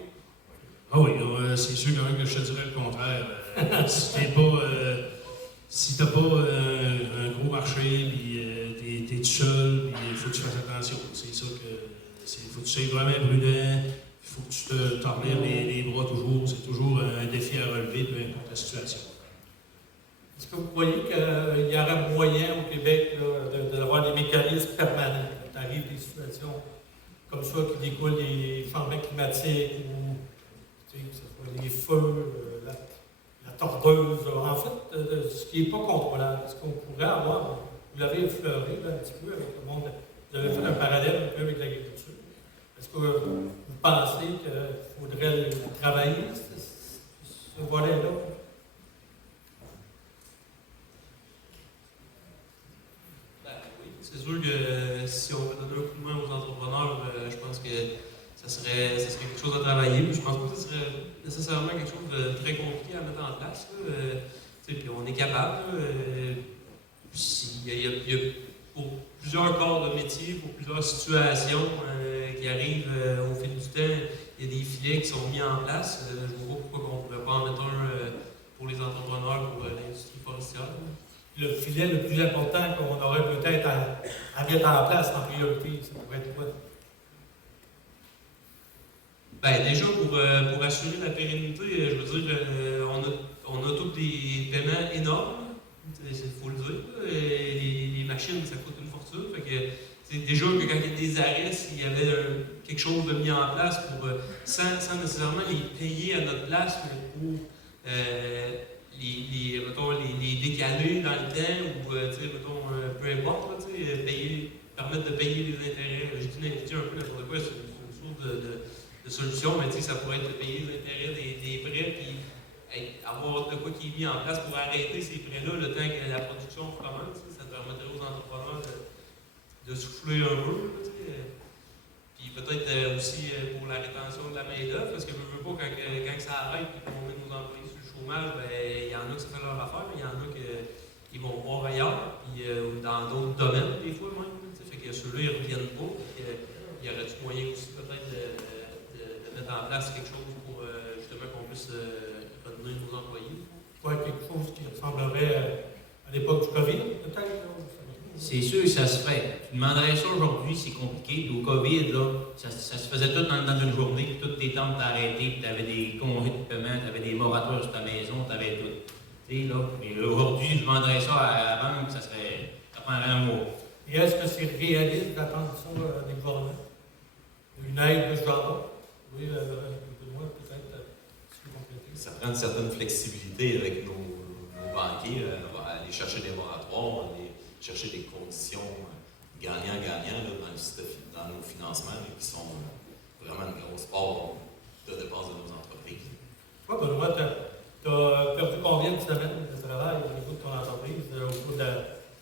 Ah oui, c'est sûr quand même que je te dirais le contraire. Si t'as pas un gros marché, puis t'es tout seul, puis il faut que tu fasses attention. C'est ça que faut que tu sois vraiment prudent, il faut que tu t'en relèves les bras toujours. C'est toujours un défi à relever, peu importe la situation. Est-ce que vous croyez qu'il y aurait moyen au Québec d'avoir des mécanismes permanents? Tu arrives des situations comme ça qui découlent des changements climatiques ou que ce soit les feux, la tordeuse. En fait, ce qui n'est pas contrôlable, ce qu'on pourrait avoir, vous l'avez effleuré là, un petit peu avec le monde, vous avez fait un parallèle un peu avec l'agriculture. Est-ce que vous pensez qu'il faudrait travailler ce volet-là? C'est sûr que si on veut donner un coup de main aux entrepreneurs, je pense que ça serait quelque chose à travailler. Je pense pas que ce serait nécessairement quelque chose de très compliqué à mettre en place. Puis on est capable. Il y a pour plusieurs corps de métier, pour plusieurs situations qui arrivent au fil du temps, il y a des filets qui sont mis en place. Je ne vois pas pourquoi on ne pourrait pas en mettre un pour les entrepreneurs, pour l'industrie forestière. Le filet le plus important qu'on aurait peut-être à mettre en place en priorité, ça pourrait être quoi? Ben, déjà, pour assurer la pérennité, je veux dire, on a tous des paiements énormes, il faut le dire. Les machines, ça coûte une fortune. Fait que, c'est déjà que quand il y a des arrêts, s'il y avait quelque chose de mis en place sans nécessairement les payer à notre place, mais pour les décaler dans le temps, ou peu importe, permettre de payer les intérêts. Je dis un peu n'importe quoi, c'est une source de solution, mais ça pourrait être de payer les intérêts des prêts, puis avoir de quoi qui est mis en place pour arrêter ces prêts-là le temps que la production commence. Ça permettrait aux entrepreneurs de souffler un peu. Puis peut-être aussi pour la rétention de la main-d'œuvre, parce que je ne veux pas quand ça arrête et qu'on met nos employés sur le chômage, il y en a qui ça fait leur affaire, il y en a qui vont voir ailleurs, puis dans d'autres domaines, des fois même. Fait que ceux-là, ils ne reviennent pas. Il y aurait-tu moyen aussi peut-être de mettre en place quelque chose pour justement qu'on puisse retenir nos employés? Ouais, quelque chose qui ressemblerait à l'époque du COVID, peut-être? C'est sûr que ça se fait. Tu demanderais ça aujourd'hui, c'est compliqué. Puis au COVID, là, ça se faisait tout dans une journée, puis toutes tes tentes t'arrêtaient, puis tu avais des congés de paiement, tu avais des moratoires sur ta maison, tu avais tout. Tu sais, là. Mais aujourd'hui, je demanderais ça à la banque, ça prendrait un mois. Et est-ce que c'est réaliste d'attendre ça des gouvernements? Une aide de ce genre-là? Oui, Benoît, peut-être, si vous complétez. Ça prend une certaine flexibilité avec nos banquiers, aller chercher des moratoires, aller chercher des conditions gagnant-gagnant dans nos financements qui sont vraiment une grosse part de dépenses de nos entreprises. Toi, Benoît, tu as perdu combien de semaines de travail au niveau de ton entreprise au cours de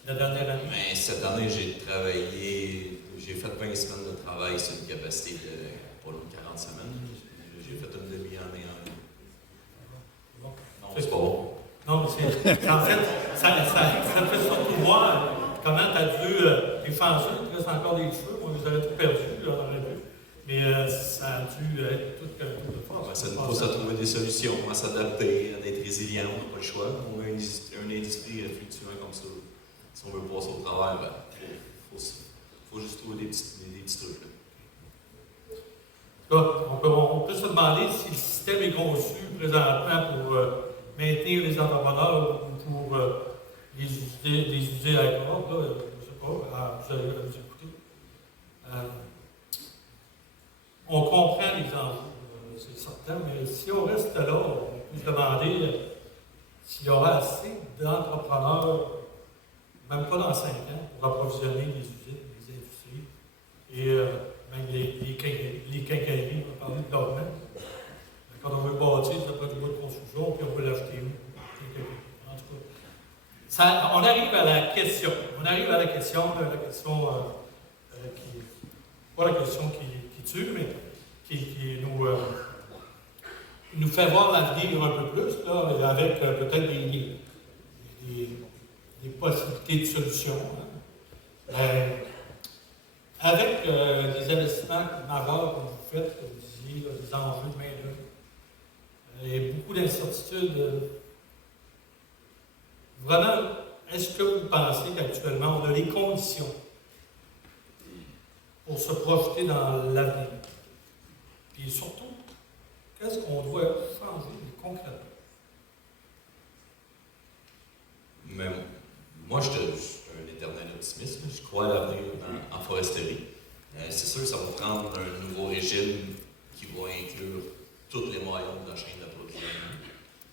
la dernière année? Mais cette année, j'ai fait 20 semaines de travail sur une capacité de pas loin de 40 semaines. J'ai fait une demi-année en année. Bon. Non, c'est pas bon. Non, mais en fait, ça fait surtout voir comment tu as dû. T'es chanceux, il te reste encore des cheveux. Moi, je les avais tout perdus dans la revue. Mais ça a dû être tout comme tout de force. Ça nous pousse à trouver des solutions, à s'adapter, à être résilient. On n'a pas le choix. On a une industrie fluctuant comme ça. Si on veut passer au travers, il faut juste trouver des petits trucs. On peut se demander si le système est conçu présentement pour maintenir les entrepreneurs ou pour les user à la corde, je ne sais pas, vous allez vous écouter. On comprend les enjeux, c'est certain, mais si on reste là, on peut se demander s'il y a d'entrepreneurs, même pas dans 5 ans, pour approvisionner les usines, les industries, et même les quincailleries, on va parler de leur même. Quand on veut bâtir, ça peut être du bois de construction, puis on peut l'acheter où? En tout cas, ça, on arrive à la question. On arrive à la question, qui, pas la question qui tue, mais qui nous fait voir l'avenir un peu plus, là, avec peut-être des possibilités de solutions. Hein. Avec des investissements majeurs comme vous faites, comme vous disiez, là, des enjeux de main-d'œuvre, et beaucoup d'incertitudes. Vraiment, est-ce que vous pensez qu'actuellement, on a les conditions pour se projeter dans l'avenir? Puis surtout, qu'est-ce qu'on doit changer concrètement? Mais moi, je suis un éternel optimiste. Je crois à l'avenir en foresterie. C'est sûr que ça va prendre un nouveau régime qui va inclure tous les moyens de la chaîne d'approvisionnement.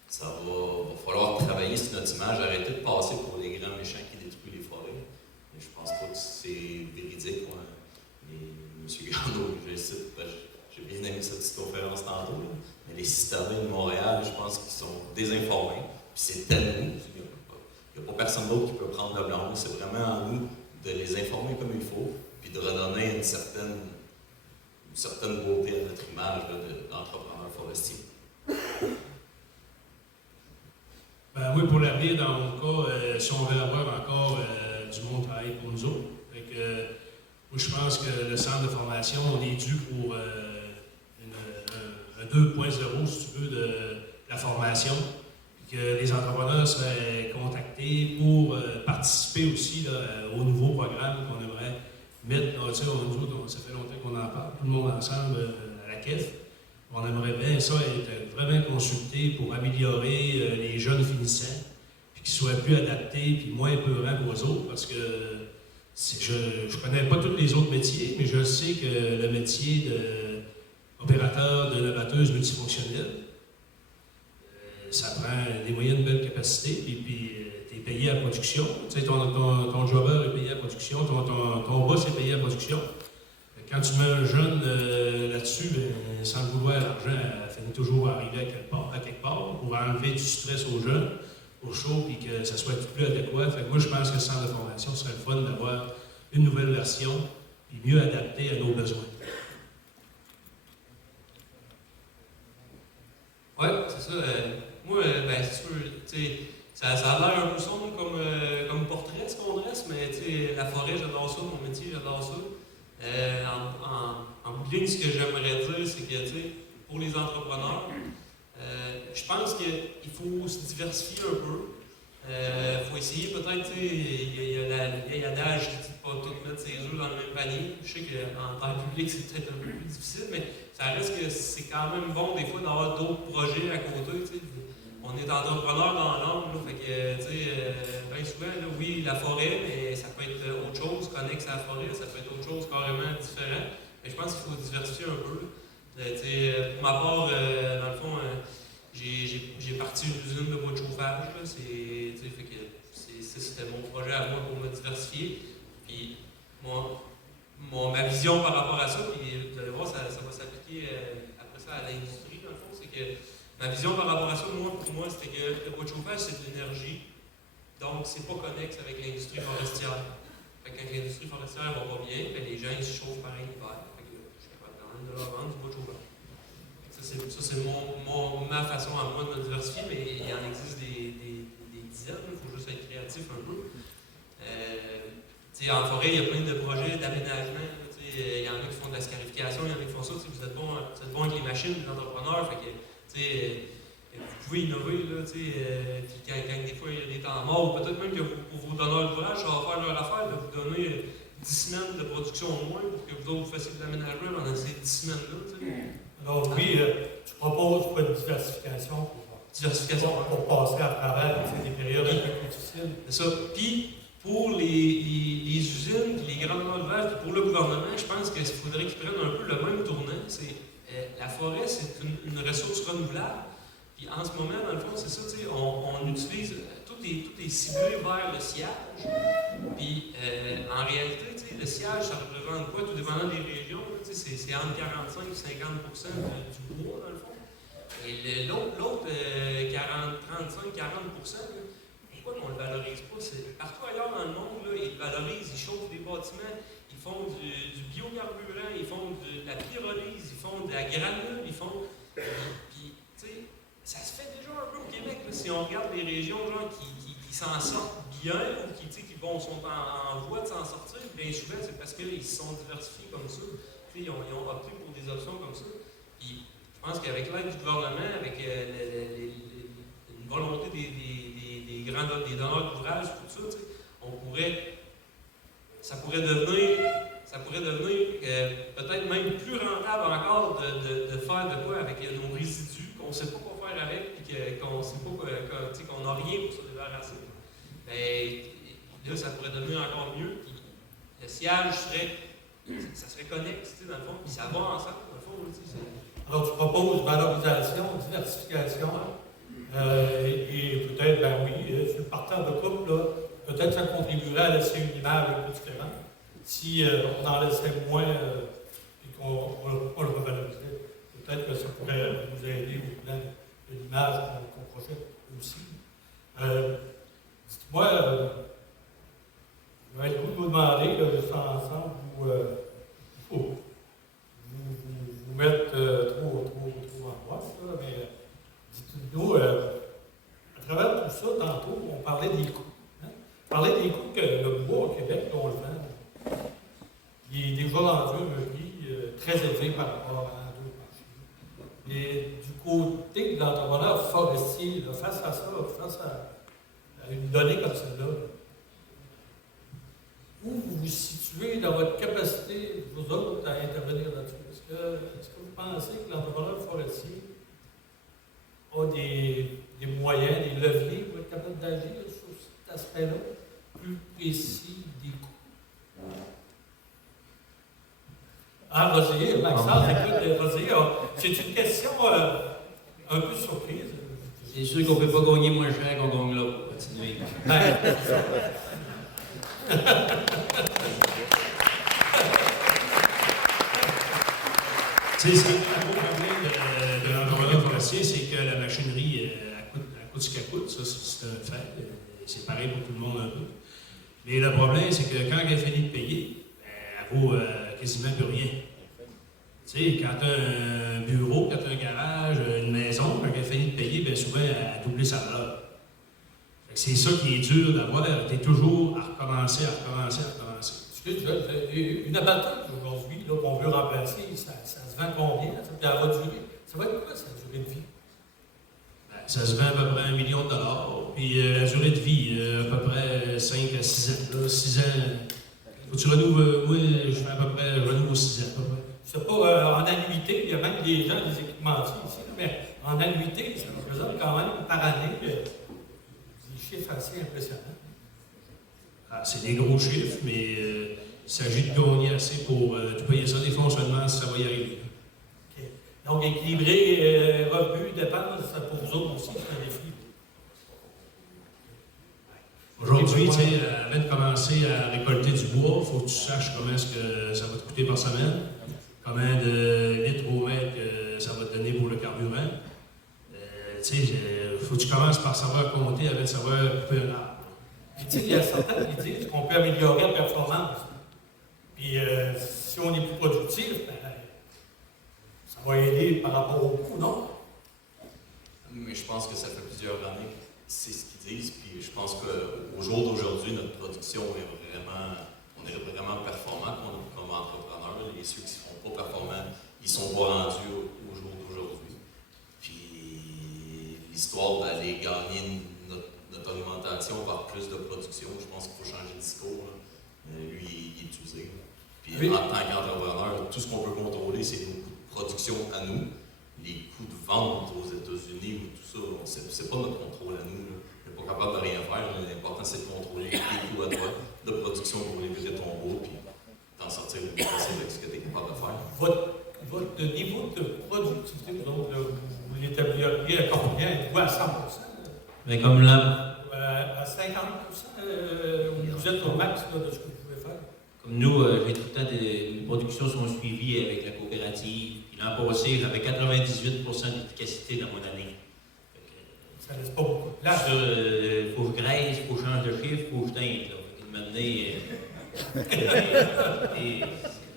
Ça va falloir travailler sur notre image, arrêter de passer pour les grands méchants qui détruisent les forêts. Mais je pense pas que c'est véridique. M. Garneau, je le cite, j'ai bien aimé cette petite conférence tantôt. Là. Mais les citadins de Montréal, je pense qu'ils sont désinformés. Puis c'est à nous. Il n'y a pas personne d'autre qui peut prendre le blanc. C'est vraiment à nous de les informer comme il faut, puis de redonner une certaine beauté à notre image d'entrepreneur forestier. Ben, moi, pour l'avenir, dans mon cas, si on veut avoir encore du monde travailler pour nous autres, moi, je pense que le centre de formation, on est dû pour un 2.0, si tu veux, de la formation. Que les entrepreneurs seraient contactés pour participer aussi là, au nouveau programme qu'on aimerait mettre. Là, ça fait longtemps qu'on en parle, tout le monde ensemble à la CAIF. On aimerait bien ça être vraiment consulté pour améliorer les jeunes finissants, puis qu'ils soient plus adaptés, puis moins peurants qu'aux autres, parce que je ne connais pas tous les autres métiers, mais je sais que le métier d'opérateur de lavateuse multifonctionnelle, ça prend des moyens de belle capacité, puis tu es payé à production. Tu sais, ton jobber est payé à production, ton boss est payé à production. Quand tu mets un jeune là-dessus, sans le vouloir, l'argent finit toujours à arriver à quelque part pour enlever du stress aux jeunes, au chaud, puis que ça soit tout plus adéquat. Fait que moi, je pense que le centre de formation serait le fun d'avoir une nouvelle version, puis mieux adaptée à nos besoins. Oui, c'est ça. Moi, c'est sûr, ça a l'air un peu sombre comme portrait, ce qu'on dresse, mais la forêt, j'adore ça, mon métier, j'adore ça. En bout de ligne, ce que j'aimerais dire, c'est que pour les entrepreneurs, je pense qu'il faut se diversifier un peu. Il faut essayer peut-être, il y a le vieil adage qui dit de ne pas tout mettre ses œufs dans le même panier. Je sais qu'en tant que public, c'est peut-être un peu plus difficile, mais ça reste que c'est quand même bon des fois d'avoir d'autres projets à côté. On est entrepreneur dans l'âme, fait que bien souvent, là, oui, la forêt, mais ça peut être autre chose, connexe à la forêt, ça peut être autre chose carrément différent. Mais je pense qu'il faut diversifier un peu. Pour ma part, dans le fond, j'ai parti une usine de bois de chauffage. Là, c'était mon projet à moi pour me diversifier. Puis ma vision par rapport à ça, puis vous allez voir, ça va s'appliquer après ça à l'industrie, dans le fond, c'est que ma vision par rapport à ça, pour moi, c'était que le bois de chauffage, c'est de l'énergie. Donc, c'est pas connexe avec l'industrie forestière. Fait que quand l'industrie forestière va pas bien, les gens ils se chauffent pareil l'hiver. Fait que je suis capable quand même de leur vendre du bois de chauffage. Ça, c'est ma façon à moi de me diversifier, mais il en existe des dizaines, il faut juste être créatif un peu. En forêt, il y a plein de projets d'aménagement. Il y en a qui font de la scarification, il y en a qui font ça. Vous êtes bon avec les machines, les entrepreneurs. Fait que, vous pouvez innover. Là, quand des fois il y a des temps morts, peut-être même que pour vos donneurs d'ouvrage, ça va faire leur affaire de vous donner 10 semaines de production au moins pour que vous autres fassiez de l'aménagement pendant ces 10 semaines-là. Alors oui, tu proposes une diversification pour passer à travers des périodes un peu plus difficiles. C'est ça. Puis, pour les usines, puis les grands d'élevage, puis pour le gouvernement, je pense qu'il faudrait qu'ils prennent un peu le même tournant. La forêt, c'est une ressource renouvelable. Puis en ce moment, dans le fond, c'est ça, on utilise tout est ciblé vers le siège. Puis, en réalité, le siège, ça représente quoi, tout dépendant des régions? C'est entre 45 et 50 du bois, dans le fond. Et l'autre 35-40 pourquoi on ne le valorise pas? Partout ailleurs dans le monde, là, ils le valorisent, ils chauffent des bâtiments, ils font du biocarburant, ils font de la pyrolyse, ils font de la granule, ils font. Puis, tu sais, ça se fait déjà un peu au Québec. Là, si on regarde les régions genre, qui s'en sortent bien ou qui sont en voie de s'en sortir, bien souvent, c'est parce qu'ils se sont diversifiés comme ça. Ils ont opté pour des options comme ça. Puis, je pense qu'avec l'aide du gouvernement, avec une volonté des donneurs d'ouvrage, tout ça, ça pourrait devenir peut-être même plus rentable encore de faire de quoi avec nos résidus qu'on ne sait pas quoi faire avec et qu'on sait pas qu'on n'a rien pour se débarrasser. Mais là, ça pourrait devenir encore mieux. Puis le siège serait connecté dans le fond, puis ça va ensemble dans le fond. Alors, tu proposes valorisation, diversification, et peut-être, ben oui, sur le parterre de couple, là, peut-être ça contribuerait à laisser une image un peu différente. Si on en laissait moins et qu'on le revalorisait, peut-être que ça pourrait nous aider au plan de l'image qu'on projette aussi. Dites-moi, je vais être vous demander, là, juste ensemble, vous mettre trop en place, là, mais dites-nous, à travers tout ça, tantôt, on parlait des coûts. Hein? On parlait des coûts que le bois au Québec, on le vend. Il est déjà vendu un prix très élevé par rapport à d'autres marchés. Mais du côté de l'entrepreneur forestier, là, face à ça, face à une donnée comme celle-là, où vous vous situez dans votre capacité, vous autres, à intervenir là-dessus? Est-ce que vous pensez que l'entrepreneur forestier a des moyens, des leviers pour être capable d'agir sur cet aspect-là, plus précis des coûts? Ah, Rosier, Maxence, écoute, Rosier, c'est une question un peu surprise. C'est sûr qu'on ne peut pas gagner moins cher qu'on gagne là pour continuer. C'est un gros problème de l'entrepreneur forestier, c'est que la machinerie elle coûte ce qu'elle coûte, ça c'est un fait. C'est pareil pour tout le monde un peu. Mais le problème, c'est que quand elle finit de payer, elle vaut quasiment plus rien. Tu sais, quand tu as un bureau, quand tu as un garage, une maison, quand elle finit de payer, bien souvent, elle a doublé sa valeur. C'est ça qui est dur d'avoir. Tu es toujours à recommencer. Excuse, une abattoir aujourd'hui, qu'on veut remplacer, ça se vend combien? Puis elle va durer. Ça va être quoi, sa durée de vie? Ben, ça se vend à peu près $1 million. Puis la durée de vie, à peu près 5 à 6 ans. Là, 6 ans. Faut que tu renouves, moi, je fais à peu près, je renouvelle 6 ans. À peu près. C'est pas en annuité, il y a même des gens, des équipementiers ici, mais en annuité, ça représente quand même par année des chiffres assez impressionnants. Ah, c'est des gros chiffres, mais il s'agit de gagner assez pour payer ça des fonctionnements si ça va y arriver. Okay. Donc, équilibrer revenus, dépenses, pour vous autres aussi, c'est un défi. Aujourd'hui, tu sais, avant de commencer à récolter du bois, il faut que tu saches comment est-ce que ça va te coûter par semaine, combien de litres au mètre ça va te donner pour le carburant. Tu sais, il faut que tu commences par savoir compter avant de savoir couper un arbre. Puis, tu sais, il y a certains qui disent qu'on peut améliorer la performance. Puis, si on est plus productif, ben, ça va aider par rapport au coût, non? Mais je pense que ça fait plusieurs années que c'est ce qu'ils disent, puis je pense qu'au jour d'aujourd'hui, notre production est vraiment performant comme entrepreneur. Et ceux qui ne sont pas performants, ils ne sont pas rendus au jour d'aujourd'hui. Puis l'histoire d'aller gagner notre augmentation par plus de production, je pense qu'il faut changer de discours. Lui, il est usé. Puis oui. En tant qu'entrepreneur, tout ce qu'on peut contrôler, c'est nos coûts de production à nous. Les coûts de vente aux États-Unis ou tout ça, c'est pas notre contrôle à nous. On n'est pas capable de rien faire. L'important, c'est de contrôler les coûts à toi de production pour livrer ton bois puis t'en sortir le plus possible avec ce que tu es capable de faire. Votre niveau de productivité, vous l'établiriez à combien? Êtes-vous à 100%? Mais comme là. vous êtes au max là, de ce que vous pouvez faire? Comme nous, j'ai tout le temps les productions sont suivies avec la coopérative. Puis l'an passé, j'avais 98% d'efficacité dans mon année. Ça laisse pas beaucoup de place. Il faut que je graisse, il faut que je change de chiffre, il faut que je teinte. Maintenant, et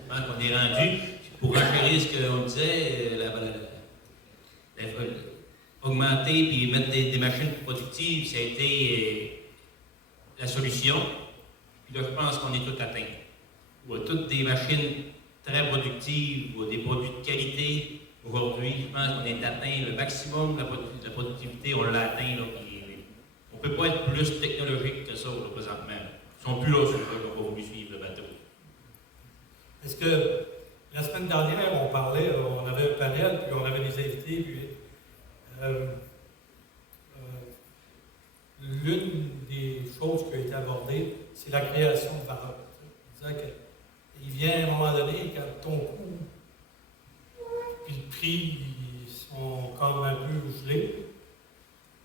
comment qu'on est rendu. Pour enchérir ce qu'on disait, augmenter puis mettre des machines productives, ça a été la solution. Puis là, je pense qu'on est tout atteint. On a toutes des machines très productives, ou des produits de qualité. Aujourd'hui, je pense qu'on est atteint le maximum de la productivité, on l'a atteint. Là, on ne peut pas être plus technologique que ça là, présentement. Ils ne sont plus là, ceux qui n'ont pas voulu suivre le bateau. Est-ce que la semaine dernière, on parlait, on avait un panel, puis on avait des invités, puis l'une des choses qui a été abordée, c'est la création de valeur. C'est-à-dire qu'il vient à un moment donné, quand ton coût et le prix ils sont comme un peu gelés,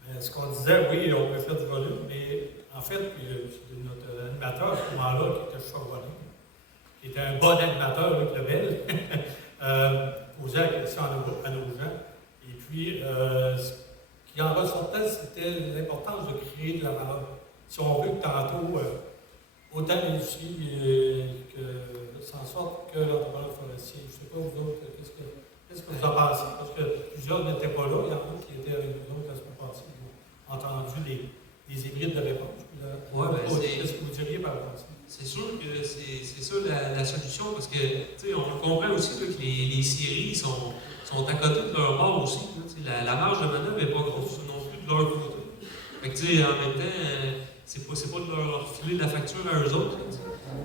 mais ce qu'on disait, oui, on peut faire du volume, mais en fait, c'est notre animateur à ce moment-là, qui était Charbonnet, qui était un bon animateur, avec le bel, posait la question à nos gens. Et puis, ce qui en ressortait, c'était l'importance de créer de la valeur. Si on veut que tantôt, autant l'industrie s'en sorte que l'entrepreneur forestier. Je ne sais pas, vous autres, qu'est-ce que vous en pensez? Parce que plusieurs n'étaient pas là, il y en a qui étaient avec nous autres la semaine passée. Ils ont entendu les hybrides de réponse. Qu'est-ce que vous diriez par rapport à ça? C'est sûr que c'est ça la solution, parce que on comprend aussi là, que les scieries sont à côté de leur bord aussi. Là, la marge de manœuvre n'est pas grosse non plus de leur côté. Fait que, en même temps, c'est pas de leur filer la facture à eux autres.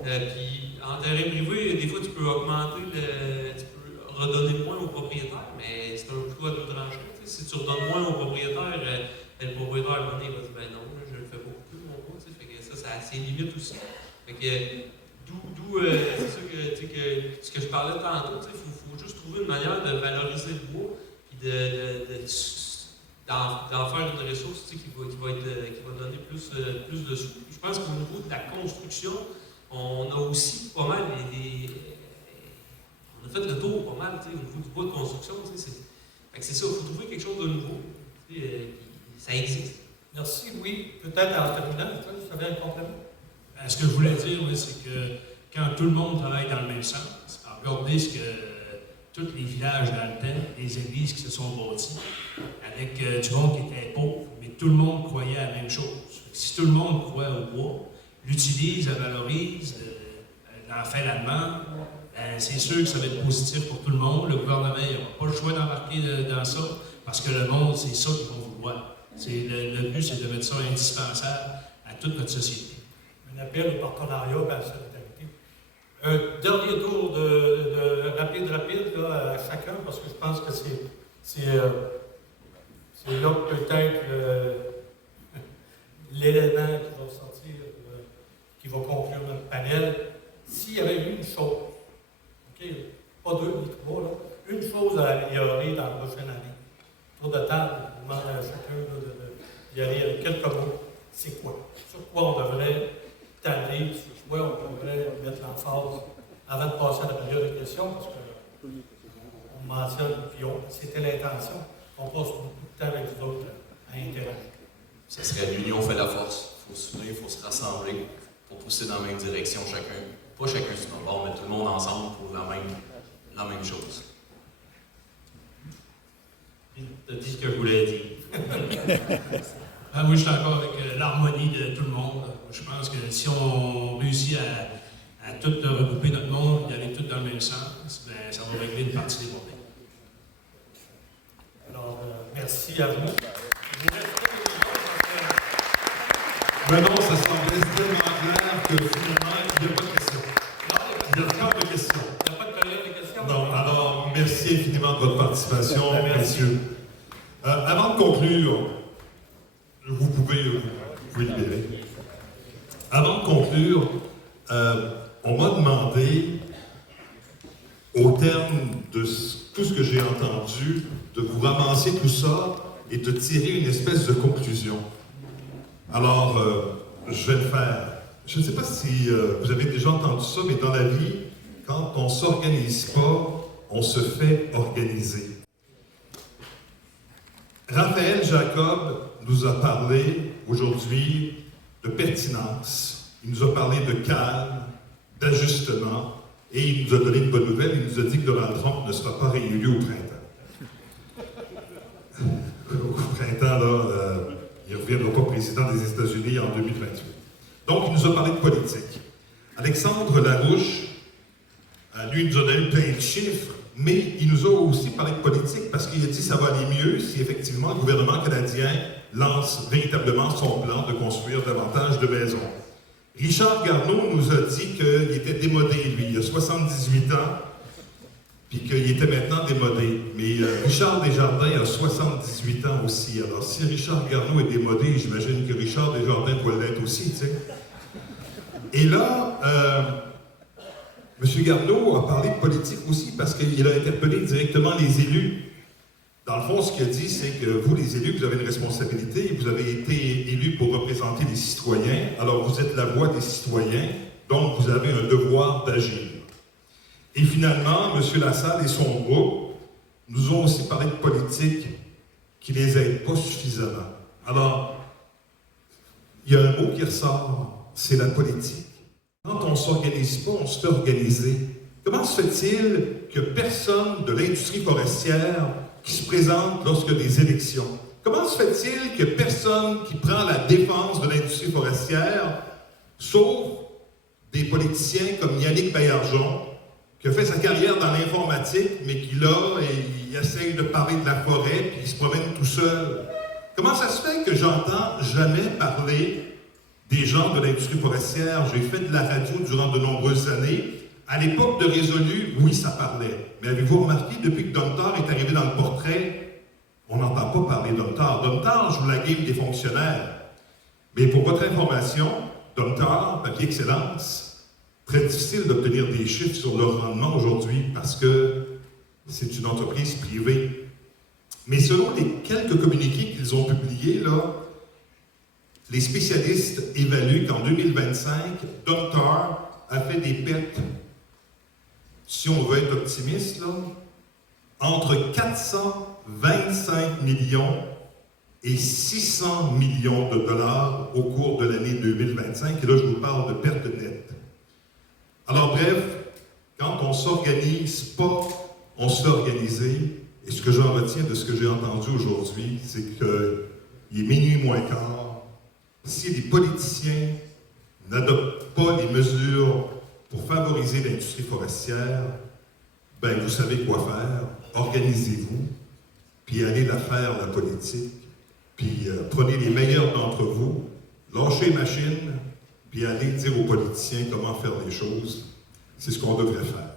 Puis en terrain privé, des fois tu peux augmenter, tu peux redonner moins au propriétaire, mais c'est un coup à deux tranchants. Si tu redonnes moins au propriétaire, le propriétaire à un moment donné, il va dire ben non, je le fais beaucoup plus mon coup. Fait que ça a ses limites aussi. Fait que d'où c'est ça que ce que je parlais tantôt, il faut juste trouver une manière de valoriser le bois et d'en faire une ressource qui va donner plus de sous. Je pense qu'au niveau de la construction, on a aussi pas mal on a fait le tour pas mal au niveau du bois de construction. C'est ça, il faut trouver quelque chose de nouveau. Ça existe. Merci, oui. Peut-être en terminant, vous avez un complément? Ce que je voulais dire, oui, c'est que quand tout le monde travaille dans le même sens, regardez ce que tous les villages dans le temps, les églises qui se sont bâties, avec du monde qui était pauvre, mais tout le monde croyait à la même chose. Si tout le monde croit au bois, l'utilise, la valorise, l'en fait la demande, c'est sûr que ça va être positif pour tout le monde. Le gouvernement n'aura pas le choix d'embarquer dans ça, parce que le monde, c'est ça qu'ils vont vouloir. Le but, c'est de mettre ça indispensable à toute notre société. Un appel au partenariat et à la solidarité. Un dernier tour de rapide là, à chacun, parce que je pense que c'est là peut-être l'élément qui va sortir, qui va conclure notre panel. S'il y avait une chose, okay, pas deux ni trois, là, une chose à améliorer dans la prochaine année, tour de table, je demande à chacun d'y aller avec quelques mots, c'est quoi? Sur quoi on devrait tabler, sur quoi on devrait mettre l'emphase avant de passer à la période de questions, parce qu'on mentionne, puis c'était l'intention, on passe beaucoup de temps avec les autres à interagir. Ce serait l'union fait la force. Il faut s'unir, il faut se rassembler pour pousser dans la même direction chacun. Pas chacun sur notre bord, mais tout le monde ensemble pour la même chose. Tu as dit ce que je voulais dire. Moi, je suis d'accord avec l'harmonie de tout le monde. Je pense que si on réussit à tout regrouper notre monde et aller tout dans le même sens, ben, ça va régler une partie des problèmes. Alors, merci à vous. Mais non, ça semblait tellement clair que finalement, il n'y a pas de questions. Il n'y a pas de questions. Il n'y a pas de période de questions? Non, alors merci infiniment de votre participation, Merci. messieurs. Avant de conclure, vous pouvez libérer. Avant de conclure, on m'a demandé, au terme de tout ce que j'ai entendu, de vous ramasser tout ça et de tirer une espèce de conclusion. Alors, je vais le faire. Je ne sais pas si vous avez déjà entendu ça, mais dans la vie, quand on ne s'organise pas, on se fait organiser. Raphaël Jacob nous a parlé aujourd'hui de pertinence. Il nous a parlé de calme, d'ajustement, et il nous a donné une bonne nouvelle. Il nous a dit que Donald Trump ne sera pas réélu au printemps. Au printemps, là, il ne reviendra pas président des États-Unis en 2028. Donc, il nous a parlé de politique. Alexandre Larouche, lui, il nous a donné plein de chiffres, mais il nous a aussi parlé de politique parce qu'il a dit que ça va aller mieux si effectivement le gouvernement canadien lance véritablement son plan de construire davantage de maisons. Richard Garneau nous a dit qu'il était démodé, lui. Il a 78 ans, puis qu'il était maintenant démodé. Mais Richard Desjardins a 78 ans aussi. Alors, si Richard Garneau est démodé, j'imagine que Richard Desjardins doit l'être aussi, tu sais. Et là, M. Garneau a parlé de politique aussi parce qu'il a interpellé directement les élus. Dans le fond, ce qu'il a dit, c'est que vous, les élus, vous avez une responsabilité, vous avez été élus pour représenter les citoyens, alors vous êtes la voix des citoyens, donc vous avez un devoir d'agir. Et finalement, M. Lassalle et son groupe nous ont aussi parlé de politique qui ne les aide pas suffisamment. Alors, il y a un mot qui ressort, c'est la politique. Quand on ne s'organise pas, on se fait organiser. Comment se fait-il que personne de l'industrie forestière qui se présente lorsque des élections? Comment se fait-il que personne qui prend la défense de l'industrie forestière, sauf des politiciens comme Yannick Baillargeon, qui a fait sa carrière dans l'informatique, mais qui là, il essaye de parler de la forêt, puis il se promène tout seul? Comment ça se fait que j'entends jamais parler des gens de l'industrie forestière? J'ai fait de la radio durant de nombreuses années. À l'époque de Résolu, oui, ça parlait. Mais avez-vous remarqué, depuis que Domtar est arrivé dans le portrait, on n'entend pas parler Domtar. Domtar joue la game des fonctionnaires. Mais pour votre information, Domtar, papier excellence, très difficile d'obtenir des chiffres sur leur rendement aujourd'hui parce que c'est une entreprise privée. Mais selon les quelques communiqués qu'ils ont publiés, là, les spécialistes évaluent qu'en 2025, Domtar a fait des pertes, si on veut être optimiste, là, entre 425 millions et 600 millions de dollars au cours de l'année 2025. Et là, je vous parle de pertes nettes. Alors bref, quand on ne s'organise pas, on se fait organiser. Et ce que j'en retiens de ce que j'ai entendu aujourd'hui, c'est qu'il est minuit moins quart. Si les politiciens n'adoptent pas les mesures pour favoriser l'industrie forestière, ben vous savez quoi faire. Organisez-vous, puis allez la faire, la politique, puis prenez les meilleurs d'entre vous, lâchez machine, puis allez dire aux politiciens comment faire les choses. C'est ce qu'on devrait faire.